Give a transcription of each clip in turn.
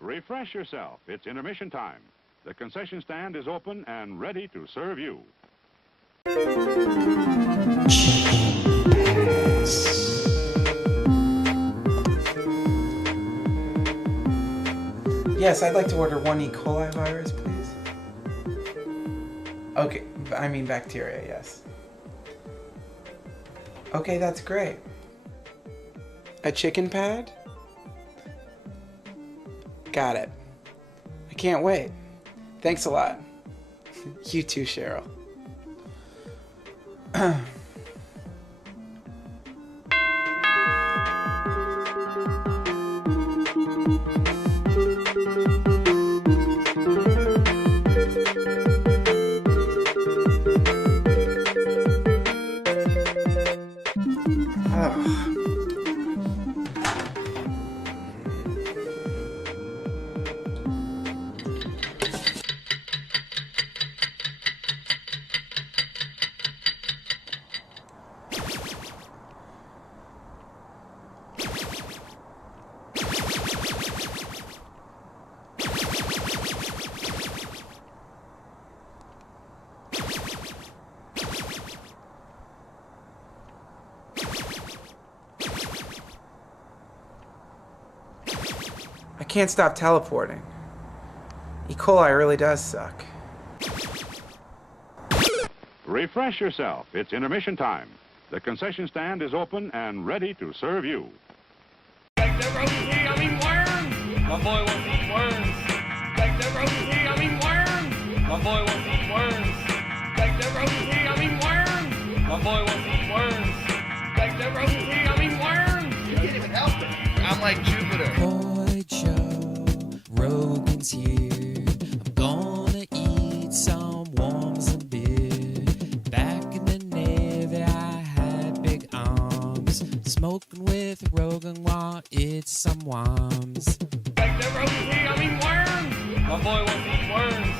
Refresh yourself. It's intermission time. The concession stand is open and ready to serve you. Yes, I'd like to order 1 E. coli virus, please. Okay, I mean bacteria, yes. Okay, that's great. A chicken pad? Got it. I can't wait. Thanks a lot. You too, Cheryl. I can't stop teleporting. E. coli really does suck. Refresh yourself. It's intermission time. The concession stand is open and ready to serve you. Like the roasty, I mean worms. My boy wants to eat worms. Like the roasty, I mean worms. My boy wants to eat worms. Like the roasty, I mean worms. My boy wants to eat worms. Like the roasty, I mean worms. You can't even help it. I'm like Jupiter. Boy Joe, Rogan's here. I'm gonna eat some worms and beer. Back in the Navy, I had big arms. Smoking with Rogan while it's some worms. Like the roasty, I mean worms. My boy wants to eat worms.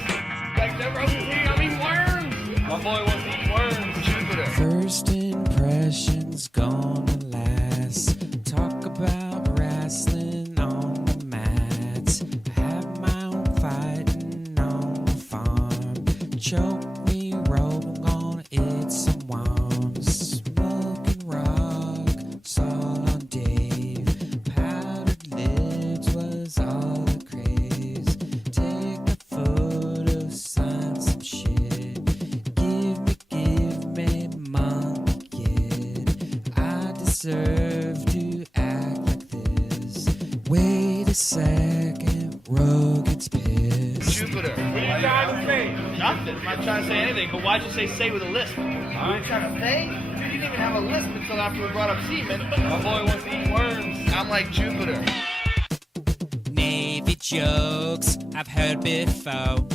Like the roasty, I mean worms. My boy wants to eat worms. Jupiter. First impressions gonna last. Talk about wrestling on the mats. Have my own fighting on the farm. Choke me, Rogan, gonna eat some worms. Smoking rock, Saul on Dave. Powdered lips was all the craze. Take a photo, sign some shit. Give me, monkey kid. I deserve to act like this. Wait a second, Rogan's pissed. Jupiter. What are you trying to say? Nothing. I'm not trying to say anything, but why'd you say with a lisp? You ain't trying to say? You didn't even have a lisp until after we brought up semen. My boy wants to eat worms. I'm like Jupiter. Navy jokes I've heard before.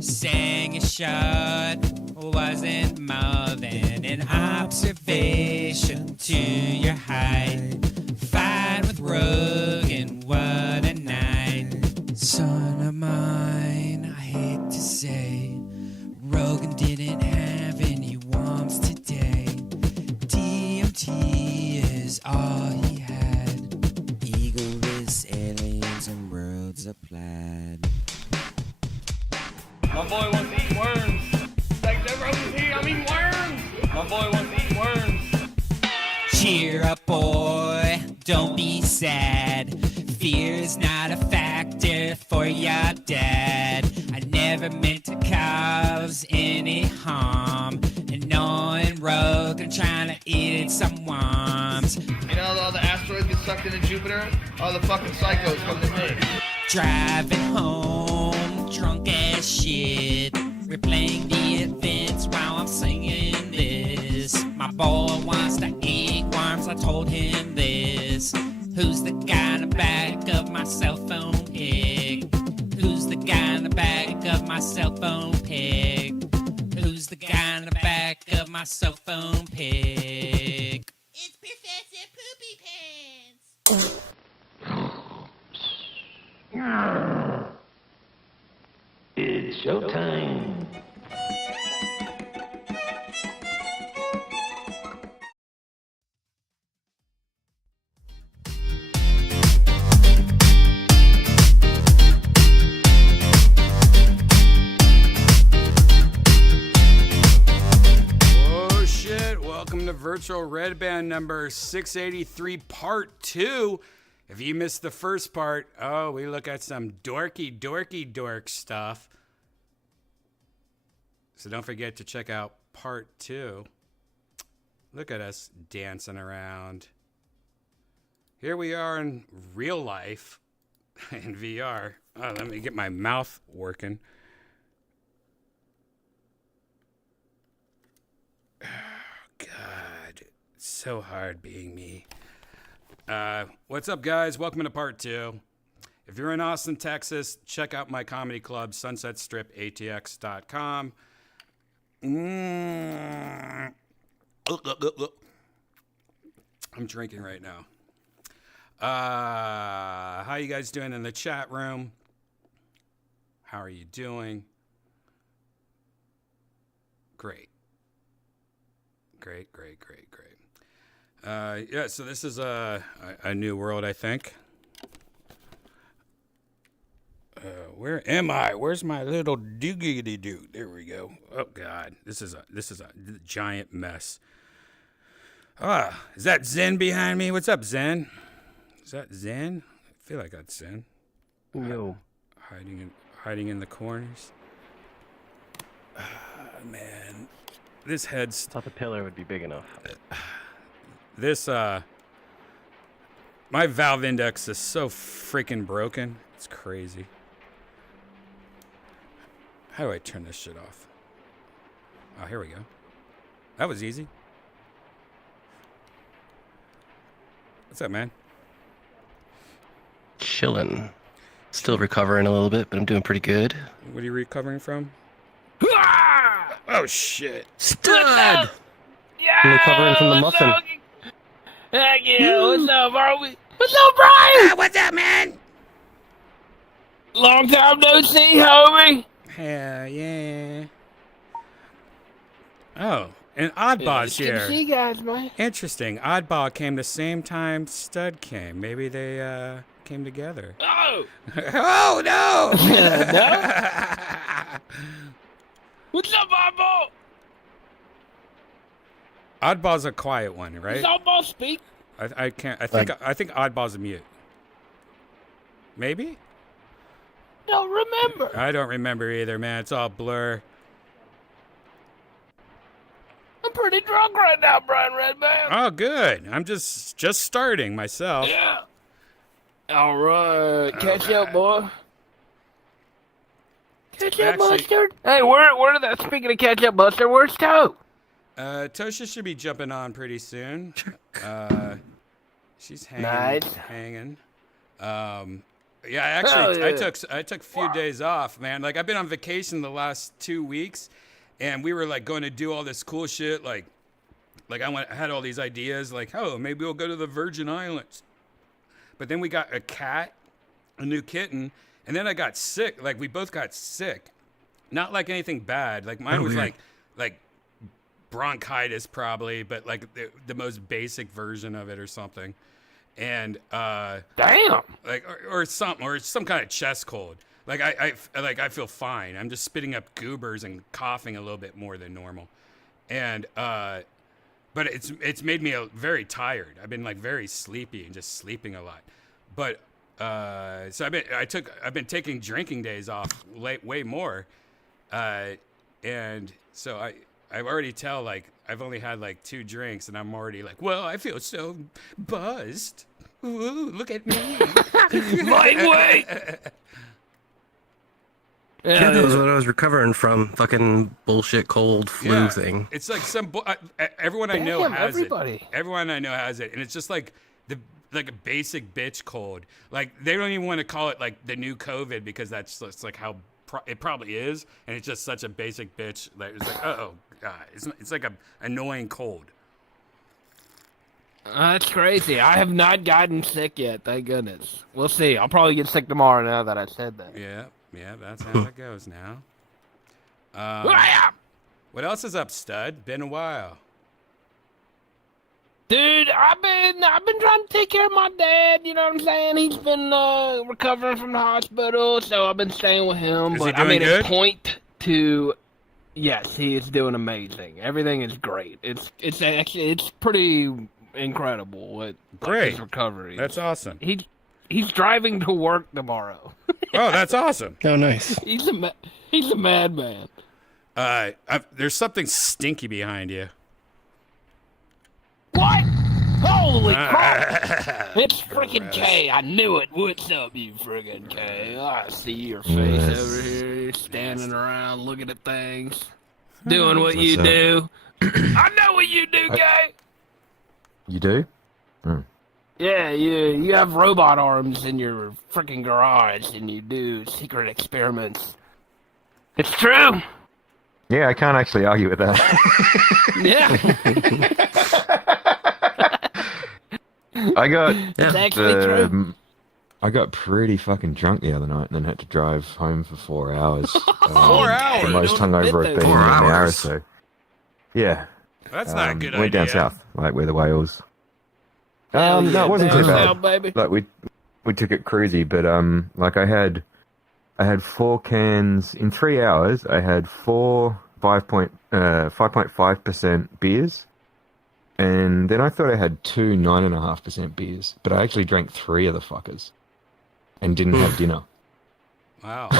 Saying a shot wasn't more than an observation to your height. Fight with Rogan, what a night. Son of mine, I hate to say, Rogan didn't have any worms today. DMT is all he had. Eagles, aliens, and worlds applied. My boy wants to eat worms. Like the roasty, I mean worms. My boy wants to eat worms. Cheer up, boy, don't be sad. Fear's not a factor for your dad. I never meant to cause any harm. And knowing Rogan trying to eat some worms. You know all the asteroids get sucked into Jupiter? All the fucking psychos come to me. Driving home, drunk as shit. Replaying the events while I'm singing this. My boy wants to eat worms, I told him this. Who's the guy in the back of my cell phone pic? Who's the guy in the back of my cell phone pic? Who's the guy in the back of my cell phone pic? It's Professor Poopy Pants. It's showtime. Oh shit, welcome to Virtual Redban number 683 part 2. If you missed the first part, we look at some dork stuff. So don't forget to check out part 2. Look at us dancing around. Here we are in real life in VR. Oh, let me get my mouth working. Oh, God, it's so hard being me. What's up, guys? Welcome to part 2. If you're in Austin, Texas, check out my comedy club, sunsetstripatx.com. I'm drinking right now. How you guys doing in the chat room? How are you doing? Great. Great. Yeah, so this is a new world, I think. Where am I? Where's my little doogity doo? There we go. Oh God, this is a giant mess. Is that Zen behind me? What's up, Zen? Is that Zen? I feel like that's Zen. Yo. Hiding in the corners. Man, this head's. Thought the pillar would be big enough. This my valve index is so freaking broken. It's crazy. How do I turn this shit off? Oh, here we go. That was easy. What's up, man? Chillin'. Still recovering a little bit, but I'm doing pretty good. What are you recovering from? Oh shit. Stud! I'm recovering from the muffin. Heck yeah, what's up, Harvey? What's up, Brian? What's up, man? Long time no see, homie. Hell yeah. Oh, and Oddball's Good to here. see you guys, man. Interesting. Oddball came the same time Stud came. Maybe they came together. Oh, Oh no! no? What's up, Oddball? Oddball's a quiet one, right? Does Oddball speak? I can't. I think Oddball's a mute. Maybe? Don't remember. I don't remember either, man. It's all blur. I'm pretty drunk right now, Brian Redban. Oh, good. I'm just starting myself. Yeah. All right, catch up, boy. Catch up, Actually- Mustard. Hey, where did that? Speaking of catch up, Mustard, where's Toe? Tosha should be jumping on pretty soon. She's hanging. Nice. Hanging. Yeah, actually, Hell yeah. I took a few days off, man. Like, I've been on vacation the last 2 weeks, and we were like going to do all this cool shit. Like I had all these ideas, like, oh, maybe we'll go to the Virgin Islands. But then we got a new kitten, and then I got sick. Like, we both got sick. Not like anything bad. Like, mine was like bronchitis probably, but like the most basic version of it or something. And Damn. like or some kind of chest cold. Like I feel fine. I'm just spitting up goobers and coughing a little bit more than normal. And but it's made me very tired. I've been like very sleepy and just sleeping a lot. But so I've been taking drinking days off way more. And so I already tell, like, I've only had like 2 drinks and I'm already like, well, I feel so buzzed. Ooh, look at me. Lightweight. Yeah, that was what I was recovering from. Fucking bullshit cold flu thing. It's like everyone I know has everybody. it. Everyone I know has it. And it's just like like a basic bitch cold. Like, they don't even want to call it like the new COVID because that's just like how it probably is. And it's just such a basic bitch. Like, it's like, oh God, it's like a annoying cold. That's crazy. I have not gotten sick yet, thank goodness. We'll see. I'll probably get sick tomorrow now that I said that. Yeah, that's how it goes now. What else is up, stud? Been a while. Dude, I've been trying to take care of my dad, you know what I'm saying? He's been recovering from the hospital, so I've been staying with him. Is he But I doing made good? a point to yes, he is doing amazing. Everything is great. It's actually pretty incredible what Great. his recovery. That's awesome. He's driving to work tomorrow. Oh, that's awesome. Oh, nice. He's a madman. There's something stinky behind you. What? Holy crap! It's freaking K. I knew it. What's up, you freaking K? I see your face over here, standing around looking at things, doing what you do. I know what you do, K. You do? Yeah, you have robot arms in your freaking garage, and you do secret experiments. It's true. Yeah, I can't actually argue with that. Yeah. It's actually true. I got pretty fucking drunk the other night and then had to drive home for 4 hours. 4 hours? The most hungover I've been in 4 an hour or hours. so. Yeah. That's not a good idea. Went down south, like where the whales. No, it wasn't too down bad. south, baby. Like we took it cruisy, but like I had 4 cans in 3 hours. I had 5.5% beers. And then I thought I had 2 9.5% beers, but I actually drank 3 of the fuckers, and didn't have dinner. Wow.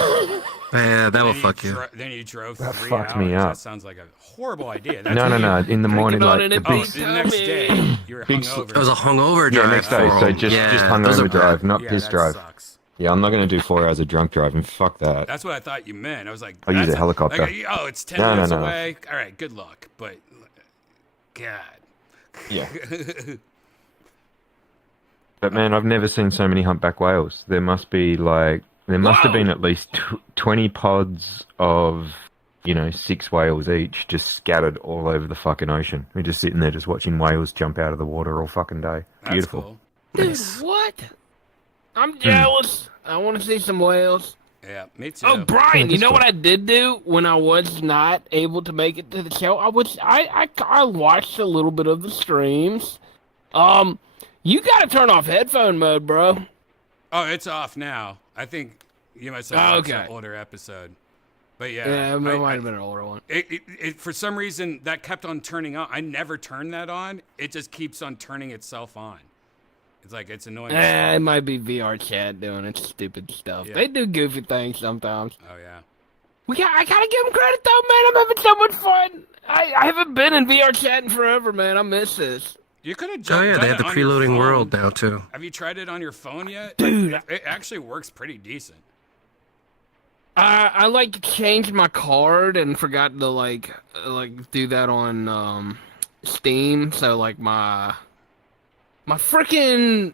Yeah, that will fuck you. Then you drove That 3 fucked hours. me up. That sounds like a horrible idea. No. In the morning, on like an the empty big, The next day, you were Big hungover. It was a hungover yeah, drive. next day. for So him. just those are hungover bad. drive, not Yeah, piss that drive. sucks. Yeah, I'm not gonna do 4 hours of drunk driving. Fuck that. That's what I thought you meant. I was like, I'll use that's a helicopter. Like, oh, it's 10 No, minutes no. away. All right, good luck. But, God. Yeah. But man, I've never seen so many humpback whales. There must have been at least 20 pods of, 6 whales each, just scattered all over the fucking ocean. We're just sitting there just watching whales jump out of the water all fucking day. That's Beautiful. cool. Dude, what? I'm jealous. I want to see some whales. Yeah, me too. Oh, Brian, Yeah, you know just what I did do when I was not able to make it to the show? I watched a little bit of the streams. You gotta turn off headphone mode, bro. Oh, it's off now. I think you must have watched okay. an older episode. But yeah, Yeah, it might have been an older one. It for some reason that kept on turning on. I never turned that on. It just keeps on turning itself on. It's like it's annoying. It might be VR chat doing its stupid stuff. Yeah. They do goofy things sometimes. Oh yeah. I gotta give them credit though, man. I'm having so much fun. I haven't been in VR chat in forever, man. I miss this. You could have. Oh yeah, they have the preloading world now too. Have you tried it on your phone yet? Dude. It actually works pretty decent. I changed my card and forgot to like do that on Steam. So like my freaking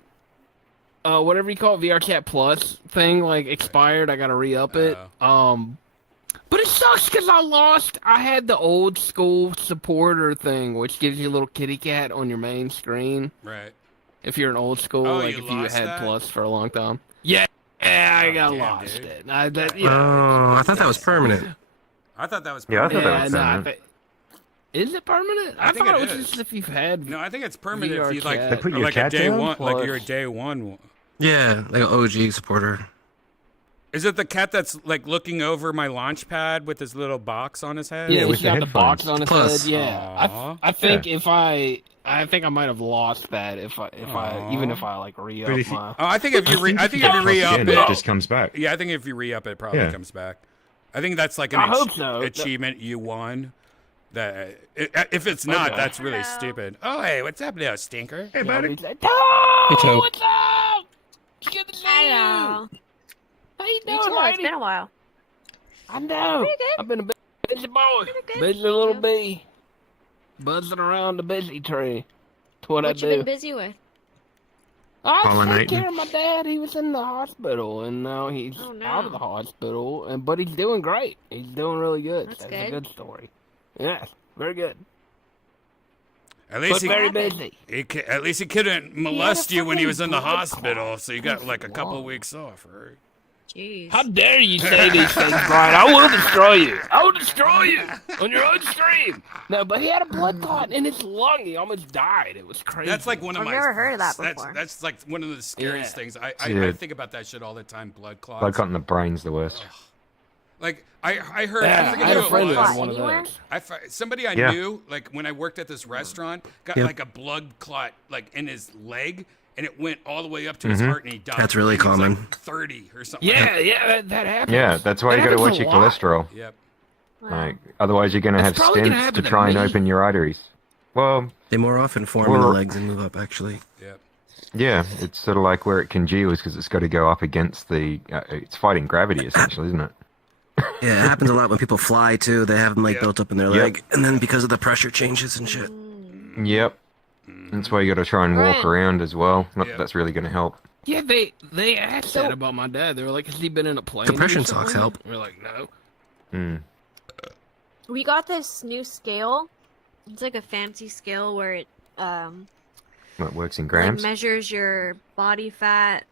whatever you call it, VR Chat Plus thing expired. I gotta re-up it. But it sucks because I had the old school supporter thing, which gives you a little kitty cat on your main screen. Right. If you're an old school, Oh, if you you lost had that? Plus for a long time. Yeah, I got damn, lost dude. it. Oh, I thought that was permanent. I thought that was. Yeah, I thought permanent. that was permanent. Is it permanent? I think thought it it was is. just if you've had. No, I think it's permanent VR if you like, chat. They put or your like a cat day down? one, like Plus. you're a day one. Yeah, like an OG supporter. Is it the cat that's like looking over my launch pad with his little box on his head? Yeah, with he's the got the box headphones. on his Plus. head. Yeah, Aw. I think Yeah. I think I might have lost that if I even if I like But re-up if you- my. Oh, I think if you if you re-up Again, it, it just comes back. yeah, I think if you re-up it, probably Yeah. comes back. I think that's like an I hope so. achievement you won. That if it's not, Okay. that's really stupid. Oh, hey, what's up now, stinker? Hey, I'll be buddy. like, "Oh, Hey, Toad." what's up? It's good to see Hello. you. How you Me doing, too. It's lady? been a while. I know. Pretty good. I've been a busy boy, Pretty good, busy thank little you. bee, buzzing around the busy tree. That's what I What you do. been busy with? I take Pollinating. care of my dad. He was in the hospital, and now he's Oh, no. out of the hospital. But he's doing great. He's doing really good. That's That's good. a good story. Yes, very good. At least very busy. At least he couldn't molest you when he was in the blood hospital, clot. so you got like a couple of weeks off, right? Jeez. How dare you say these things, Brian? I will destroy you. I will destroy you on your own stream. No, but he had a blood clot in his lung. He almost died. It was crazy. That's like one of I've my. never heard of that before. That's like one of the scariest Yeah. things. I Dude. think about that shit all the time. Blood clots. Blood clot in the brain's the worst. Like I heard. Yeah, I forget I had who a it friend who was. had one of Anywhere? those. Somebody I Yeah. knew, like when I worked at this restaurant, got Yep. like a blood clot like in his leg, and it went all the way up to his heart, and he died. That's really And he was, common. Like 30 or something. Yeah, yeah, that happens. Yeah, that's why That you got to happens watch a your lot. cholesterol. Yep. Like, otherwise you're gonna That's have probably gonna stents to happen to try and me. open your arteries. Well, They more often form in the Or- legs and move up, actually. Yep. yeah, it's sort of like where it congeals because it's got to go up against the. It's fighting gravity essentially, isn't it? Yeah, it happens a lot when people fly, too. They have them, like, Yep. built up in their Yep. leg. And then because of the pressure changes and shit. Yep. That's why you got to try and walk Right. around as well. Not Yep. that that's really going to help. Yeah, they asked that about my dad. They were like, "Has he been in a plane?" or Compression socks something?" help. We're like, "No." Mm. We got this new scale. It's like a fancy scale where it Well, it works in like grams. measures your body fat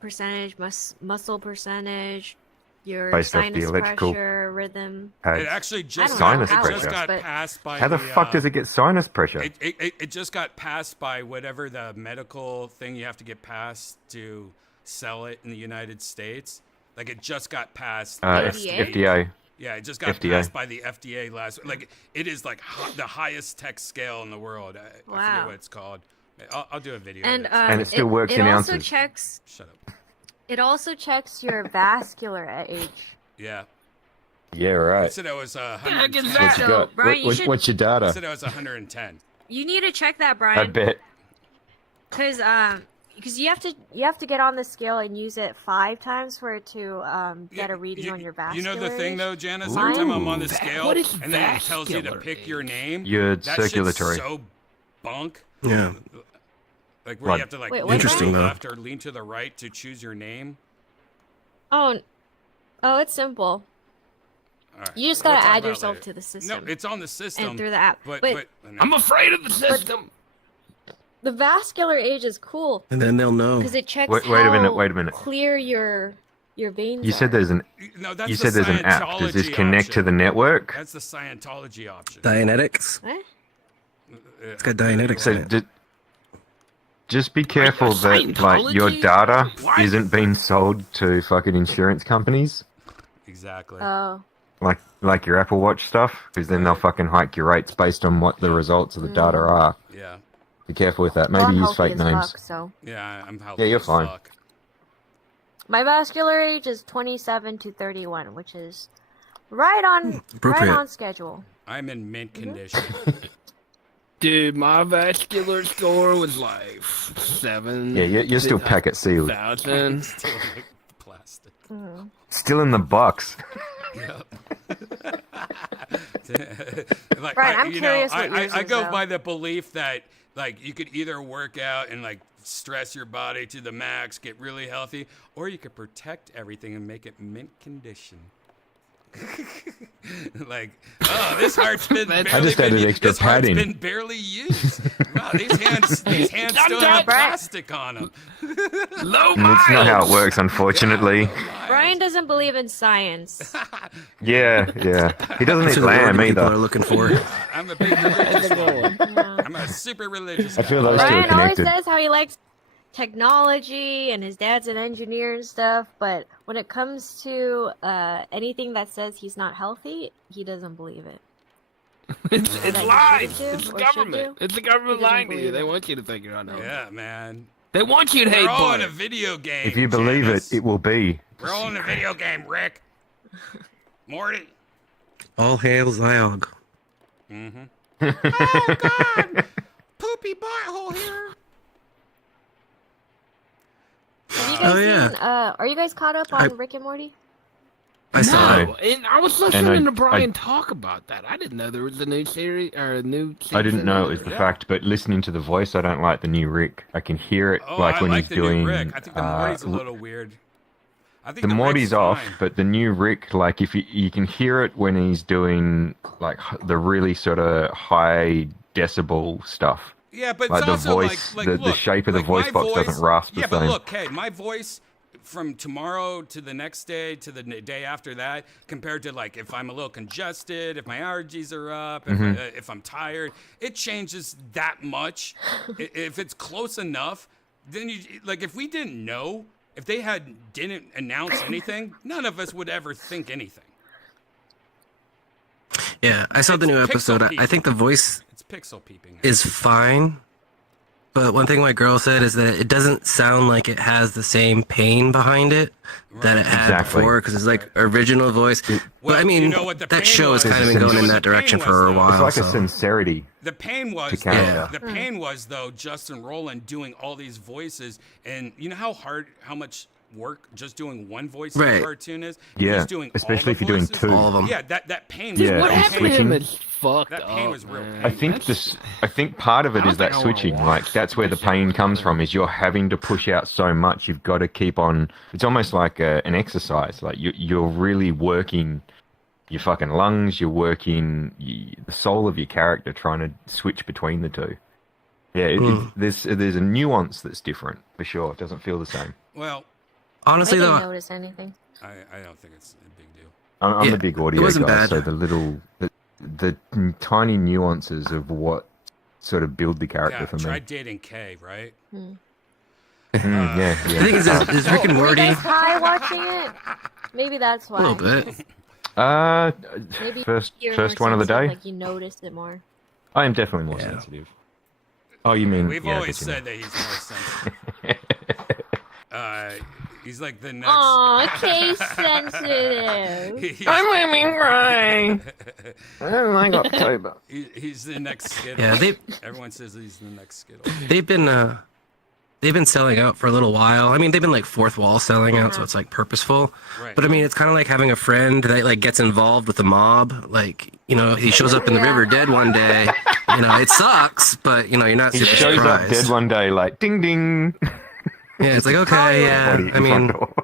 percentage, muscle percentage, your Based off the sinus electrical pressure, rrhythm. Pads. It actually just, don't know Sinus how it just pressure. got but- passed by How the fuck does it get sinus pressure? It just got passed by whatever the medical thing you have to get passed to sell it in the United States. Like it just got passed. FDA? FDA. Yeah, it just got FDA. passed by the FDA last. Like it is like the highest tech scale in the world. I forget Wow. what it's called. I'll do a video. And of it. And it still works in also ounces. checks. Shut up. It also checks your vascular age. Yeah. Yeah, I right. said it was heck 110. is What that? you So, got? Brian, you should- What's your I data? said it was 110. You need to check that, I Brian, bet. because you have to get on the scale and use it 5 times for it to get a reading on your vascular. You know the thing age. though, Janice. Every time I'm on the Ooh. scale, What is and then it tells you to vascular pick your age? name. Your that circulatory. shit's so bunk. Yeah. Like where Blood. you have to like Wait, lean what Interesting, to the though. left or lean to the right to choose your name. Oh, it's simple. All right. You just We'll gotta talk add about it yourself later. to the system. No, it's on the system. and through the app. But I'm afraid of the system. The vascular age is cool And then they'll know. because it checks Wait a minute, how wait a minute. clear your veins You said are. there's an. no, that's You the said there's an app. Does this Scientology connect to option. the network? That's the Scientology option. Dianetics. What? It's got Dianetics So in it. just be careful that like your Scientology? data What? isn't being sold to fucking insurance companies, Exactly. Oh, like your Apple Watch stuff, because then they'll fucking hike your rates based on what the results of the data are. Yeah. Be careful with that. well, Maybe I'm use healthy fake as names. fuck, so Yeah, I'm healthy. Yeah, you're as fine. fuck. my vascular age is 27 to 31, which is right on Appropriate. schedule. I'm in mint condition. Dude, my vascular score was like 7. Yeah, you're still packet sealed. 1,000. Still like plastic. Still in the box. Like, Brian, I'm you curious know, what yours I is, go though. by the belief that like you could either work out and like stress your body to the max, get really healthy, or you could protect everything and make it mint condition. Like, oh, this heart's been barely I just added been, extra this heart's padding. been barely used. Wow, these hands still have plastic on them. Low And it's not how it works, unfortunately. Brian doesn't believe in science. Yeah. He doesn't That's eat what the lamb organ people are either. looking for. I'm a big religious one. Yeah. I'm a super religious I guy. feel those two are Brian always connected. says how he likes technology and his dad's an engineer and stuff, but when it comes to anything that says he's not healthy, he doesn't believe it. It's That you lies. should do It's the or should government. do? It's the government He doesn't lying to you. believe They it. want you to think you're unhealthy. Yeah, man. They want you to We're hate all in a blood. video game. If you believe Janice. it will be. We're all in a video game, Rick. Morty. All hail Zyog. Mm-hmm. Oh God! Poopy butthole here. Have you guys Oh, yeah. seen, are you guys caught up on I- Rick and Morty? I saw it. No, and I was listening to I- Brian talk about that. I didn't know there was a new series or a new. I didn't season know it of was the Yeah. fact, but listening to the voice, I don't like the new Rick. I can hear it Oh, like I when like he's the doing. new Rick. I think the Morty's a little weird. I think the Morty's Rick's off, fine. but the new Rick, like if you can hear it when he's doing like the really sort of high decibel stuff. Yeah, but Like it's the also voice, like the look, shape of the like voice my box doesn't rasp the Yeah, same. but look, hey, my voice from tomorrow to the next day to the day after that, compared to like if I'm a little congested, if my allergies are up, if I'm tired, it changes that much. If it's close enough, then you like if we didn't know, if they didn't announce anything, none of us would ever think anything. Yeah, I saw the It's new pixel episode. I peeping. think the voice It's pixel peeping. is fine. But one thing my girl said is that it doesn't sound like it has the same pain behind it that it had Exactly. before, because it's like original voice. Well, but I mean, you know what the that pain show has was? kind of been You know going in what that the pain direction was, for a though? while. It's like so. a sincerity. The pain was to character. the pain was though Justin Roiland doing all these voices, and you know how much work just doing one voice in a Right. cartoon is. Yeah, He's doing especially all the if you're doing voices. two. All of them. Yeah, that pain. Yeah, was What and happened to him switching. is fucked That up. pain was real man. pain. I think I think part of it is that switching. Like that's where the pain comes from. Is you're having to push out so much. You've got to keep on. It's almost like an exercise. Like you're really working your fucking lungs. You're working the soul of your character, trying to switch between the two. Yeah, there's a nuance that's different for sure. It doesn't feel the same. Well, I Honestly, didn't though, notice anything. I don't think it's a big deal. I'm Yeah, the big it audio wasn't guy, bad. so the tiny nuances of what sort of build the character Yeah, for me. try dating Kay, right? Yeah. the thing is Rick and Were you Morty guys high watching it? Maybe that's why. a little bit. Maybe first you're more one of the sensitive, day. Like you noticed it more. I am definitely more Yeah. sensitive. Oh, you mean We've yeah, I always get you said that he's more sensitive. He's like the next. Aw, case sensitive. He's- crying. I don't like October. he's the next Skittles. Yeah, Everyone says he's the next Skittles. they've been selling out for a little while. I mean, they've been like fourth wall selling out, so it's like purposeful. Right. But I mean, it's kind of like having a friend that like gets involved with the mob. Like, you know, he shows up in the river dead one day. You know, it sucks, but you know, you're not He super shows up surprised. dead one day, like ding ding. Yeah, it's like okay, yeah. Body at I the front mean, door.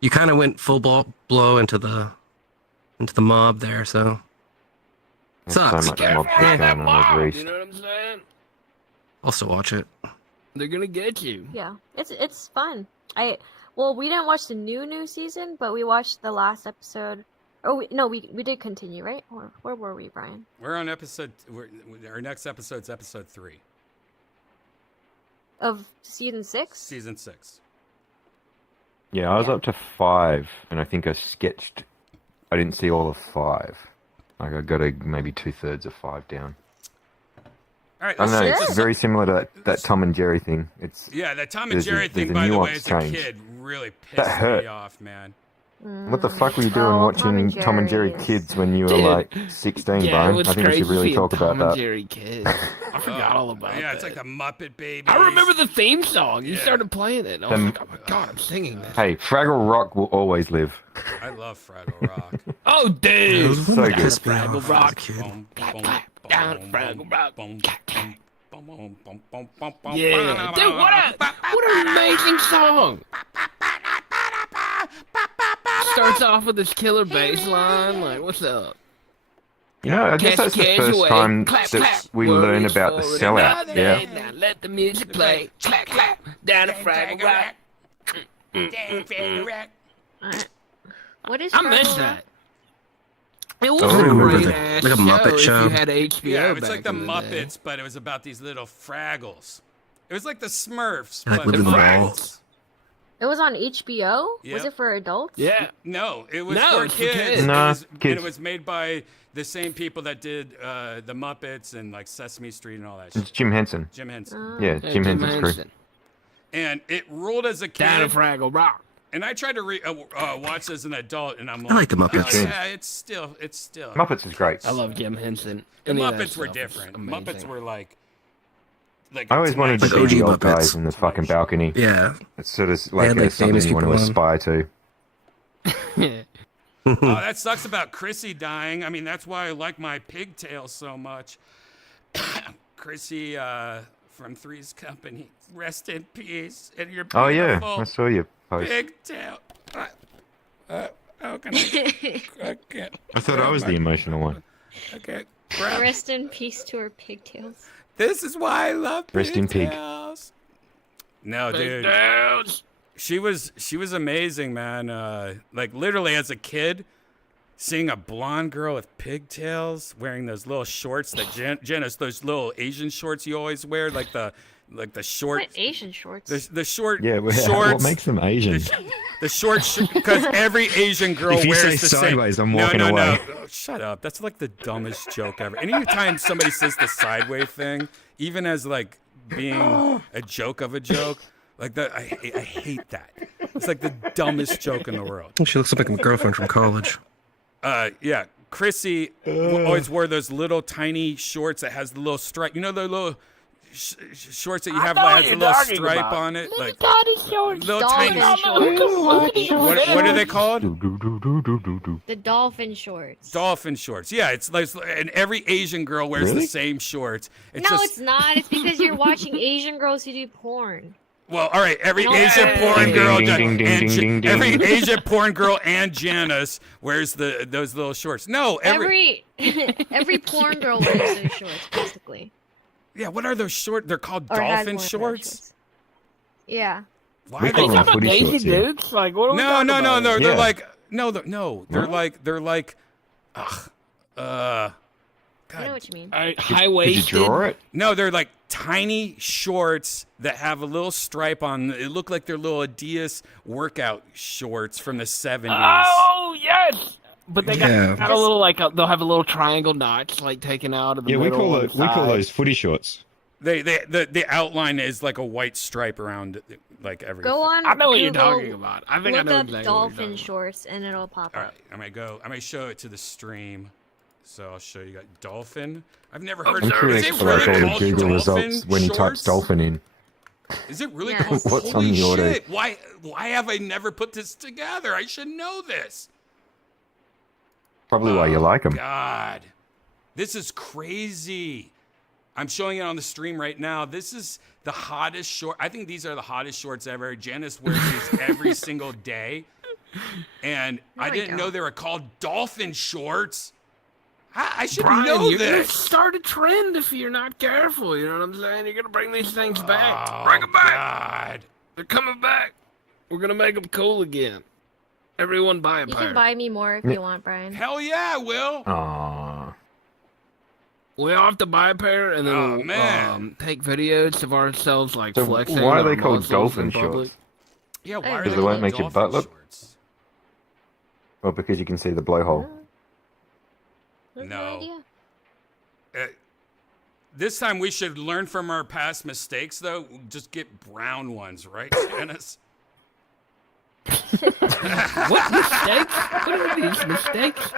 you kind of went full blow into the mob there, so There's sucks. so much mob shit Yeah. going on with Reese. You know what I'm saying? I'll still watch it. They're gonna get you. Yeah, it's fun. Well, we didn't watch the new season, but we watched the last episode. Oh, we did continue, right? Or where were we, Brian? We're on our next episode's episode 3, Of season 6? season 6. Yeah, I was Yeah. up to 5, and I think I sketched. I didn't see all of 5. Like I got maybe 2/3 of 5 down. All right, I don't know. let's- It's very similar to that Tom and Jerry thing. It's Yeah, that Tom and There's a- Jerry thing, there's a by the way, nuance as a change. kid, really pissed That hurt. me off, man. what the fuck were you doing Oh, watching Tom and Jerry Jerry's. Kids when you were Dude. like 16, Yeah, Brian? it was I think we crazy should really seeing talk about Tom and that. Jerry Kids. I forgot all about Yeah, that. it's like the Muppet Babies. I remember the theme song. You Yeah. started playing it. And I was like, oh my god, I'm singing this. Hey, Fraggle Rock will always live. I love Fraggle Rock. Oh, dude. Those so would good. piss me Fraggle off as a Rock. kid. Boom, Clap, boom, clap, boom, down, boom, Fraggle boom, Rock. boom, Clap, clap. boom, boom, boom, boom, boom, boom, Yeah, dude, what an amazing song. Starts off with this killer bass line. Like, what's up? You know, I guess that's the Catch first away. time Clap, that clap. we learn Worries about the for sellout. another Yeah. day. Now let the music play. Clap, clap. Down the Fraggle Rock. Alright. What is I miss Fraggle that. Rock? It was Oh, a remember great the- ass like a Muppet show show. if you had HBO Yeah, it's back like the in day. Muppets, but it was about these little Fraggles. It was like the Smurfs, Like but living the Fraggles. It was on HBO? Was Yep. it for adults? Yeah. No, it was No, for it's for kids. kids. It Nah, was- kids. And it was made by the same people that did the Muppets and like Sesame Street and all that It's shit. Jim Henson. Jim Henson. Oh. Yeah, Hey, Jim Henson's crew. Henson. And it ruled as a Down the kid. Fraggle Rock. And I tried to watch as an adult, and I'm like, I like the Muppets. "Oh, yeah, it's still. Muppets is great. I love Jim Henson. The Any of that Muppets were stuff is different. amazing. Muppets were like I always wanted to Like be OG the old Muppets. guys in the fucking balcony. Yeah. It's sort of like, had, like, something famous you want to people on. aspire to. Yeah. Oh, that sucks about Chrissy dying. I mean, that's why I like my pigtail so much. Chrissy from Three's Company, rest in peace. And your Oh yeah, beautiful I saw your post. pigtail. How can I can't. I thought I was the emotional one. Okay. crap. Rest in peace to her pigtails. This is why I love Rest in pig. pigtails. No, dude. Pigtails. She was amazing, man. Like literally as a kid, seeing a blonde girl with pigtails wearing those little shorts that Janice, those little Asian shorts you always wear, like the short. What Asian shorts? The short Yeah, shorts. what makes them Asian? The short, because every Asian girl If you wears say the sideways, same. I'm walking no, away. No, oh, shut up. That's like the dumbest joke ever. Anytime somebody says the sideways thing, even as like being a joke of a joke, like that, I hate that. It's like the dumbest joke in the world. She looks like my girlfriend from college. Yeah, Chrissy always wore those little tiny shorts that has the little stripe. You know the little shorts that you have that has a little stripe on it, like little tiny. What are they called? The dolphin shorts. Dolphin shorts. Yeah, it's like, and every Asian girl wears the same shorts. It's No, just, it's not. It's because you're watching Asian girls who do porn. well, all right. Every No. Asian porn Ding, girl, ding, does- ding, ding, and ding, ding, ding. every Asian porn girl and Janice wears those little shorts. No, Every porn girl wears those shorts, basically. yeah. What are those short? They're called Or has dolphin worn those shorts. Yeah. Why We are call they? them Talking about footy Asian shorts, yeah. dudes? Like, what are we No, talking no, no, about? no. Yeah. They're like they're What? like, I know what you mean. High Did you waisted. draw it? no, they're like tiny shorts that have a little stripe on. It look like they're little Adidas workout shorts from the 70s. Oh yes. But they got, Yeah. got a little like they'll have a little triangle notch like taken out of the Yeah, we middle. call and it. We call side. those footy shorts. The outline is like a white stripe around like everything. Go on. I know what you're Google, talking about. I think I Look know up exactly what you're dolphin talking about. shorts and it'll pop All up. right, I may show it to the stream. So I'll show you guys dolphin. I've never heard I'm of curious Is it for like really all the called Google dolphin results when he types shorts? dolphin in. Is it really Yes. called? What's Holy on the order? shit! Why have I never put this together? I should know this. Probably why you like them. God, this is crazy. I'm showing it on the stream right now. This is the hottest short. I think these are the hottest shorts ever. Janice wears these every single day, and I didn't know don't. they were called dolphin shorts. I should Brian, know you're gonna this. start a trend if you're not careful. You know what I'm saying? You're gonna bring these things back. Oh, Bring them back. God. They're coming back. We're gonna make them cool again. Everyone buy a You pair. can buy me more if you want, Brian. Hell yeah, Will. Aww. We all have to buy a pair and then Oh, we'll man. take videos of ourselves like So flexing. why are they our called muscles dolphin in public. shorts? Yeah, why I are really they Because they called won't make your dolphin butt look? shorts? Well, because you can see the blowhole. I have No. idea. This time we should learn from our past mistakes, though. Just get brown ones, right, Janice? What mistakes? What are these mistakes?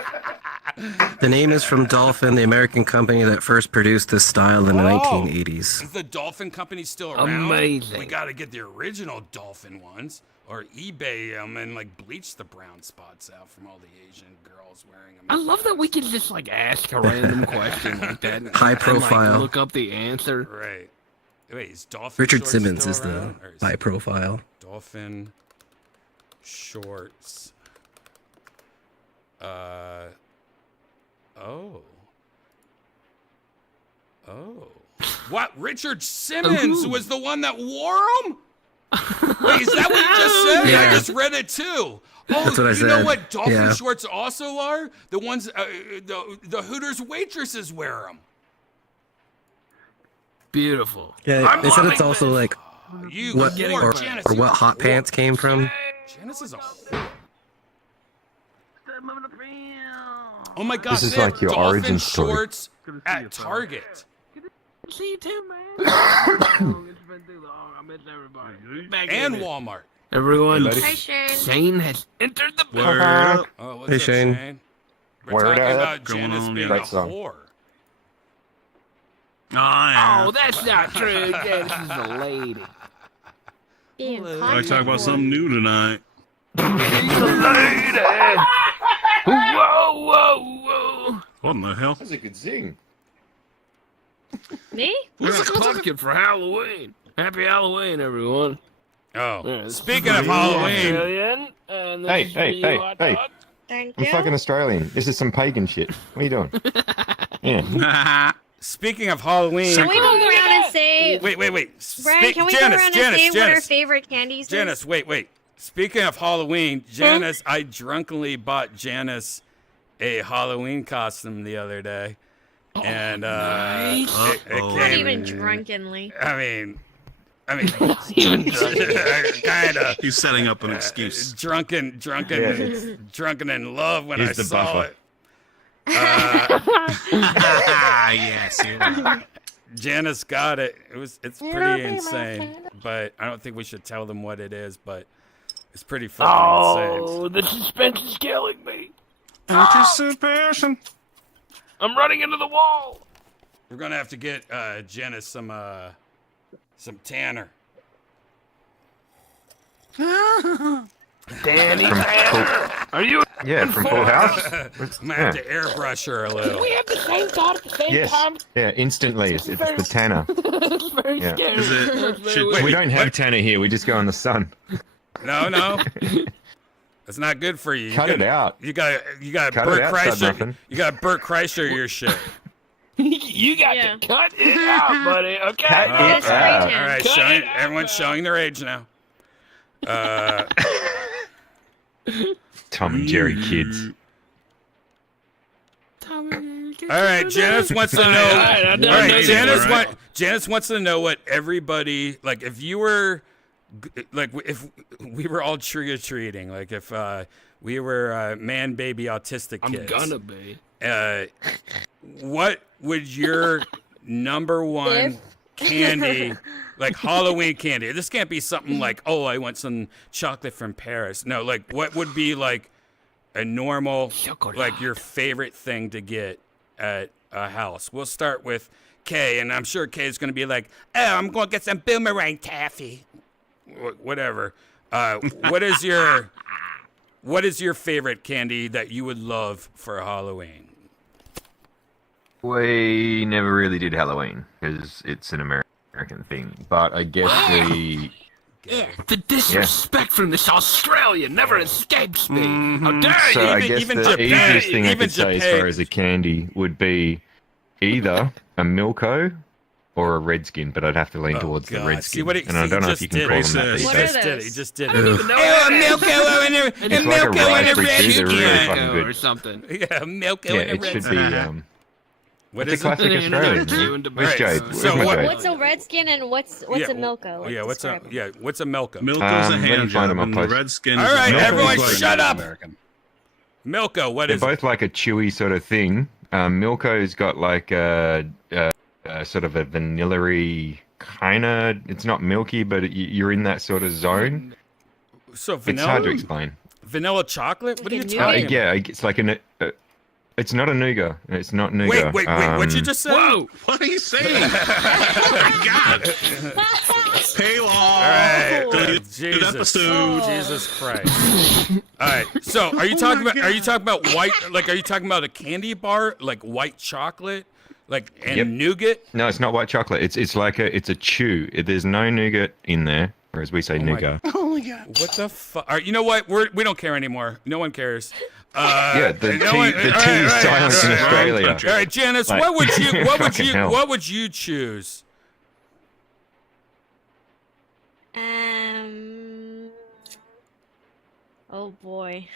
The name is from Dolphin, the American company that first produced this style in the Oh. 1980s. Is the dolphin company still around? Amazing. We got to get the original dolphin ones, or eBay them and like bleach the brown spots out from all the Asian girls wearing them. I love that we can just like ask a random question like that. High and, profile. like, look up the answer. Right. Wait, is dolphin Richard shorts Simmons still is the around, or is high profile. dolphin shorts? Oh. What? Richard Simmons Ooh. was the one that wore them? Wait, is that what you just said? I Yeah. just read it too. Oh, That's what I you know said. what dolphin Yeah. shorts also are? The ones the Hooters waitresses wear them. Beautiful. Yeah, they said it's also like You what whore, or, Janice, or you what hot whore. pants came from. Janice is a whore. Oh my God! This is they have like your dolphin origin story. shorts at Target. See you too, man. It's been too long. I miss everybody. Back And in it. Walmart. Everyone, Hi, Shane. Shane has entered the Word building. up. Oh, what's Hey, up, Shane. Shane? We're Word talking up. about Going Janice on, being yeah. a Great song. whore. Oh, that's not true. Janice is a lady. Being I content talk about whore. something new tonight. She's a lady. Whoa, whoa, whoa. What in the hell? That's a good sing. Me? We're a pumpkin for Halloween. Happy Halloween, everyone. Oh, Yeah, this speaking is of for you, Halloween, Australian, and this Hey, is for hey, you, hey, hot hey. dog. Thank I'm you. fucking Australian. This is some pagan shit. What are you doing? Yeah. Speaking of Halloween, Can we go around and say, wait. Brian? Can we go Janice, around Janice, and say what our Janice. favorite candies? Janice, wait. Speaking of Halloween, Janice, I drunkenly bought Janice a Halloween costume the other day, and it Not came. even drunkenly. I mean, kind of He's setting up an excuse. drunken in love when He's I the saw buffer. it. Yes. Yeah. Janice got it. It's pretty insane, but I don't think we should tell them what it is. But it's pretty fucking insane. Oh, the suspense is killing me. Anticipation. I'm running into the wall. We're gonna have to get Janice some tanner. Danny Tanner. Are you? Yeah, from Full House. I'm gonna have to airbrush her a little. We have the same thought at the same Yes. time. Yeah, instantly. It's the tanner. It's very Yeah. scary. Is it- It's very should- weird. We don't have tanner here. We just go in the sun. No. That's not good for you. Cut it out. You got Cut Bert it out, Stud Kreischer. Muffin. You got Bert Kreischer your shit. You got Yeah. to cut it out, buddy. Okay. Cut Yeah, it spray out. tan. All right, Cut it out, everyone's showing their age now. Tom and Jerry kids. All right, Janice wants to know. I know Janice wants to know what everybody like. If you were, like, if we were all trick or treating, like if we were man, baby, autistic I'm kids. gonna be. What would your number one candy, like Halloween candy? This can't be something like, oh, I want some chocolate from Paris. No, like what would be like a normal, like your favorite thing to get at a house? We'll start with Kay, and I'm sure Kay's going to be like, oh, I'm going to get some boomerang taffy. Whatever. What is your favorite candy that you would love for Halloween? We never really did Halloween because it's an American thing. But I guess The disrespect from this Australian never escapes me. How dare So you? I guess even the Japan- easiest thing I even could say as Japan- far as a candy would be either a Milko or a Redskin, but I'd have to lean towards the God. Redskin. See what And I don't know if you can call them that Racist. these What days. are Just did it. those? He just did I it. don't even know Oh, what a Milko and a It's like a Milko and a raspberry too. They're really Redskin. fucking or good. something. Yeah, a Milko Yeah, and a it should Redskin. be. What It's a is it? classic Australian. Where's Alright, Jade? so Where's my what- Jade? What's a Redskin and what's a Milko? Let's Yeah, what's a describe 'em. what's a Milko? Milko's Let a me hand find job, them up and close. Redskin All is right, a everyone like shut up. American. Milko, what They're is it? both like a chewy sort of thing. Milko's got like a sort of a vanilla-y kind of. It's not milky, but you're in that sort of zone. So It's hard to vanilla, explain. vanilla chocolate? What are you Like a talking nougat? about? Yeah, it's like it's not a nougat. It's not nougat. Wait, what'd you just say? Whoa! What are you saying? Oh my God! Paywall. All right, Deleted Jesus, episode. Jesus Christ! All right, so are you talking about white? Like, are you talking about a candy bar, like white chocolate, like and Yep. nougat? No, it's not white chocolate. It's like it's a chew. There's no nougat in there, or as we say, nougat. What the fuck? All right, you know what? We don't care anymore. No one cares. Yeah, the you know T what? the All T right, is all right, silent in all right. Australia. All right, Janice, Like, what fucking hell. would you choose? Oh boy.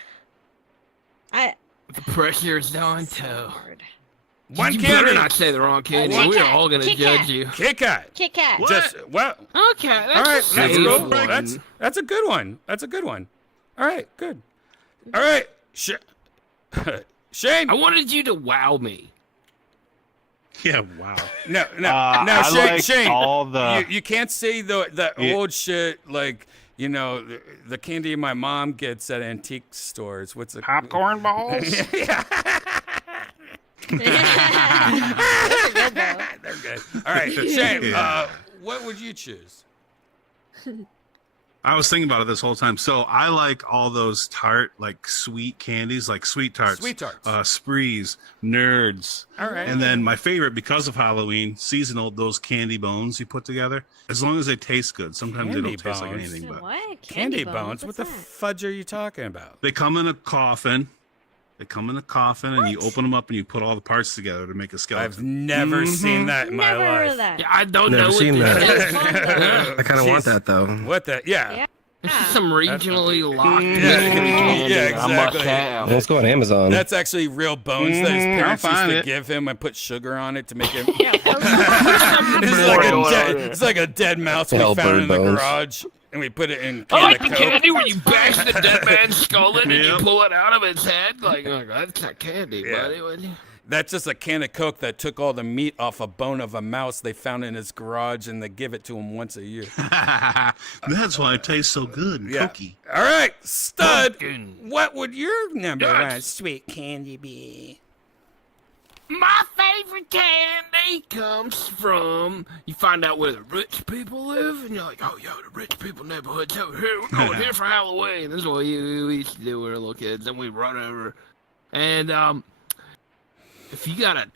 The pressure is on too. Hard. One You candy. better not say the wrong candy. Kit We're Kat. all gonna Kit judge Kat. you. Kit Kat. Kit Kat. Just well. Okay, that's All right, a that's safe good. one. That's a good one. That's a good one. All right, good. All right, Shane. I wanted you to wow me. Yeah, wow. No, I Shane. like Shane, all the- you can't say the Yeah. old shit like the candy my mom gets at antique stores. What's it? Popcorn balls. Yeah, Those are good though. they're good. All right, Shane. Yeah. What would you choose? I was thinking about it this whole time. So I like all those tart, like sweet candies, like sweet tarts. Sweet tarts. Sprees, nerds. All right. And then my favorite, because of Halloween, seasonal, those candy bones you put together. As long as they taste good. Sometimes Candy they don't taste like bones? anything, but What? Candy bones. What What's the that? fudge are you talking about? they come in a coffin, They come in a coffin, and you open them up, and you put all the parts together to make a skeleton. I've never seen that in my Never heard life. of that. Yeah, I don't Never know seen what that. this is. I kind of want that though. What the? Yeah. This is some regionally locked Yeah, mystery candy yeah, I must exactly. have. Let's go on Amazon. That's actually real bones that his parents I'll used find to it. give him and put sugar on it to make him. Yeah, It's like a dead mouse we Hell, found in the bird bones. garage, and we put it in I can like of the Coke. candy where you bash the dead man's skull in and you Yep. pull it out of its head. Like, oh, that's not candy, Yeah. buddy. That's just a can of Coke that took all the meat off a bone of a mouse they found in his garage, and they give it to him once a year. That's why it tastes so good and Yeah. cookie. All right, Stud. Pumpkin. What would your number Yes. one sweet candy be? My favorite candy comes from, you find out where the rich people live, and you're like, oh, yo, the rich people neighborhood's over here. We're going here for Halloween. This is what we used to do when we were little kids. And we run over. And, if you got a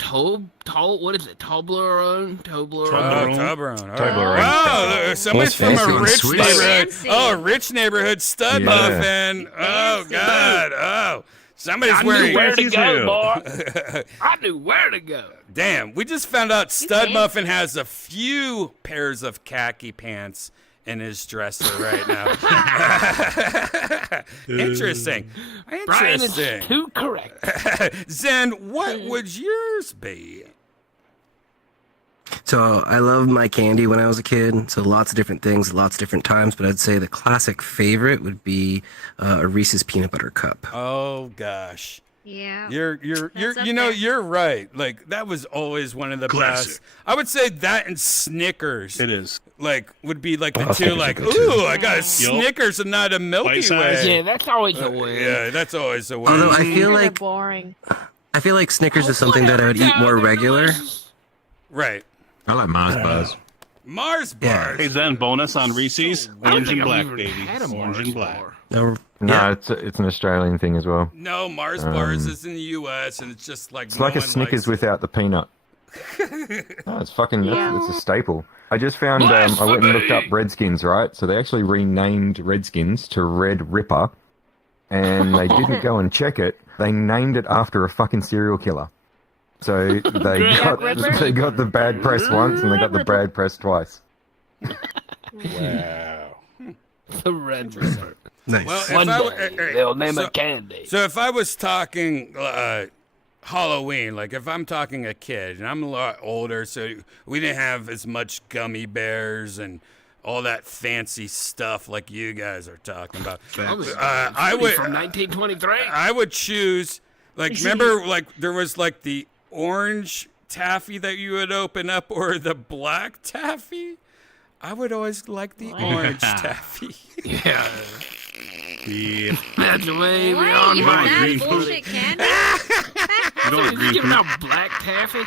what is it, Toblerone? Toblerone. Toblerone. Toblerone. Wow, somebody's from fancy a one. rich Sweet. neighborhood. Fancy. Oh, a rich neighborhood stud Yeah. muffin. Oh, Fancy. God. Oh, somebody's I knew wearing. where to Fancy's go, hell. boy. I knew where to go. Damn, we just found out Stud fancy. Muffin has a few pairs of khaki pants in his dresser right now. Interesting. Brian is Interesting. too correct. Zen, what would yours be? So I loved my candy when I was a kid. So lots of different things, lots of different times. But I'd say the classic favorite would be a Reese's peanut butter cup. Oh gosh. Yeah. You're That's up you know, there. you're right. Like that was always one of the Classic. best. I would say that and Snickers. It is. Like would be like the Oh, two Snickers like, are good, too. ooh, I got a Snickers and not a Milky Bite size. Way. Yeah, that's always a win. Yeah, that's always a win. Although I feel Snickers are like boring. Snickers is something that I would eat more regular. Right. I like Mars bars. Mars Yeah. bars. Hey, then bonus on Reese's. I don't Orange think and I've black, even baby. had a Orange Mars and black. bar. No, No, yeah. it's an Australian thing as well. No, Mars bars is in the U.S. and it's just like It's like a Snickers without the peanut. No, it's fucking. Yeah. It's a staple. I just found. I went and looked up Redskins, right? So they actually renamed Redskins to Red Ripper, and they didn't go and check it. They named it after a fucking serial killer. So they got Ripper? they got the bad press once, and they got the bad press twice. Wow. The Red River. Nice. Well, One if I day, were, they'll name so- it candy. So if I was talking Halloween, like if I'm talking a kid, and I'm a lot older, so we didn't have as much gummy bears and all that fancy stuff like you guys are talking about. I would from 1923. I would choose like remember like there was like the orange taffy that you would open up or the black taffy. I would always like the orange taffy. Yeah, Yeah. that's way What? beyond You my have green bullshit candy? You don't You agree giving with out black taffy?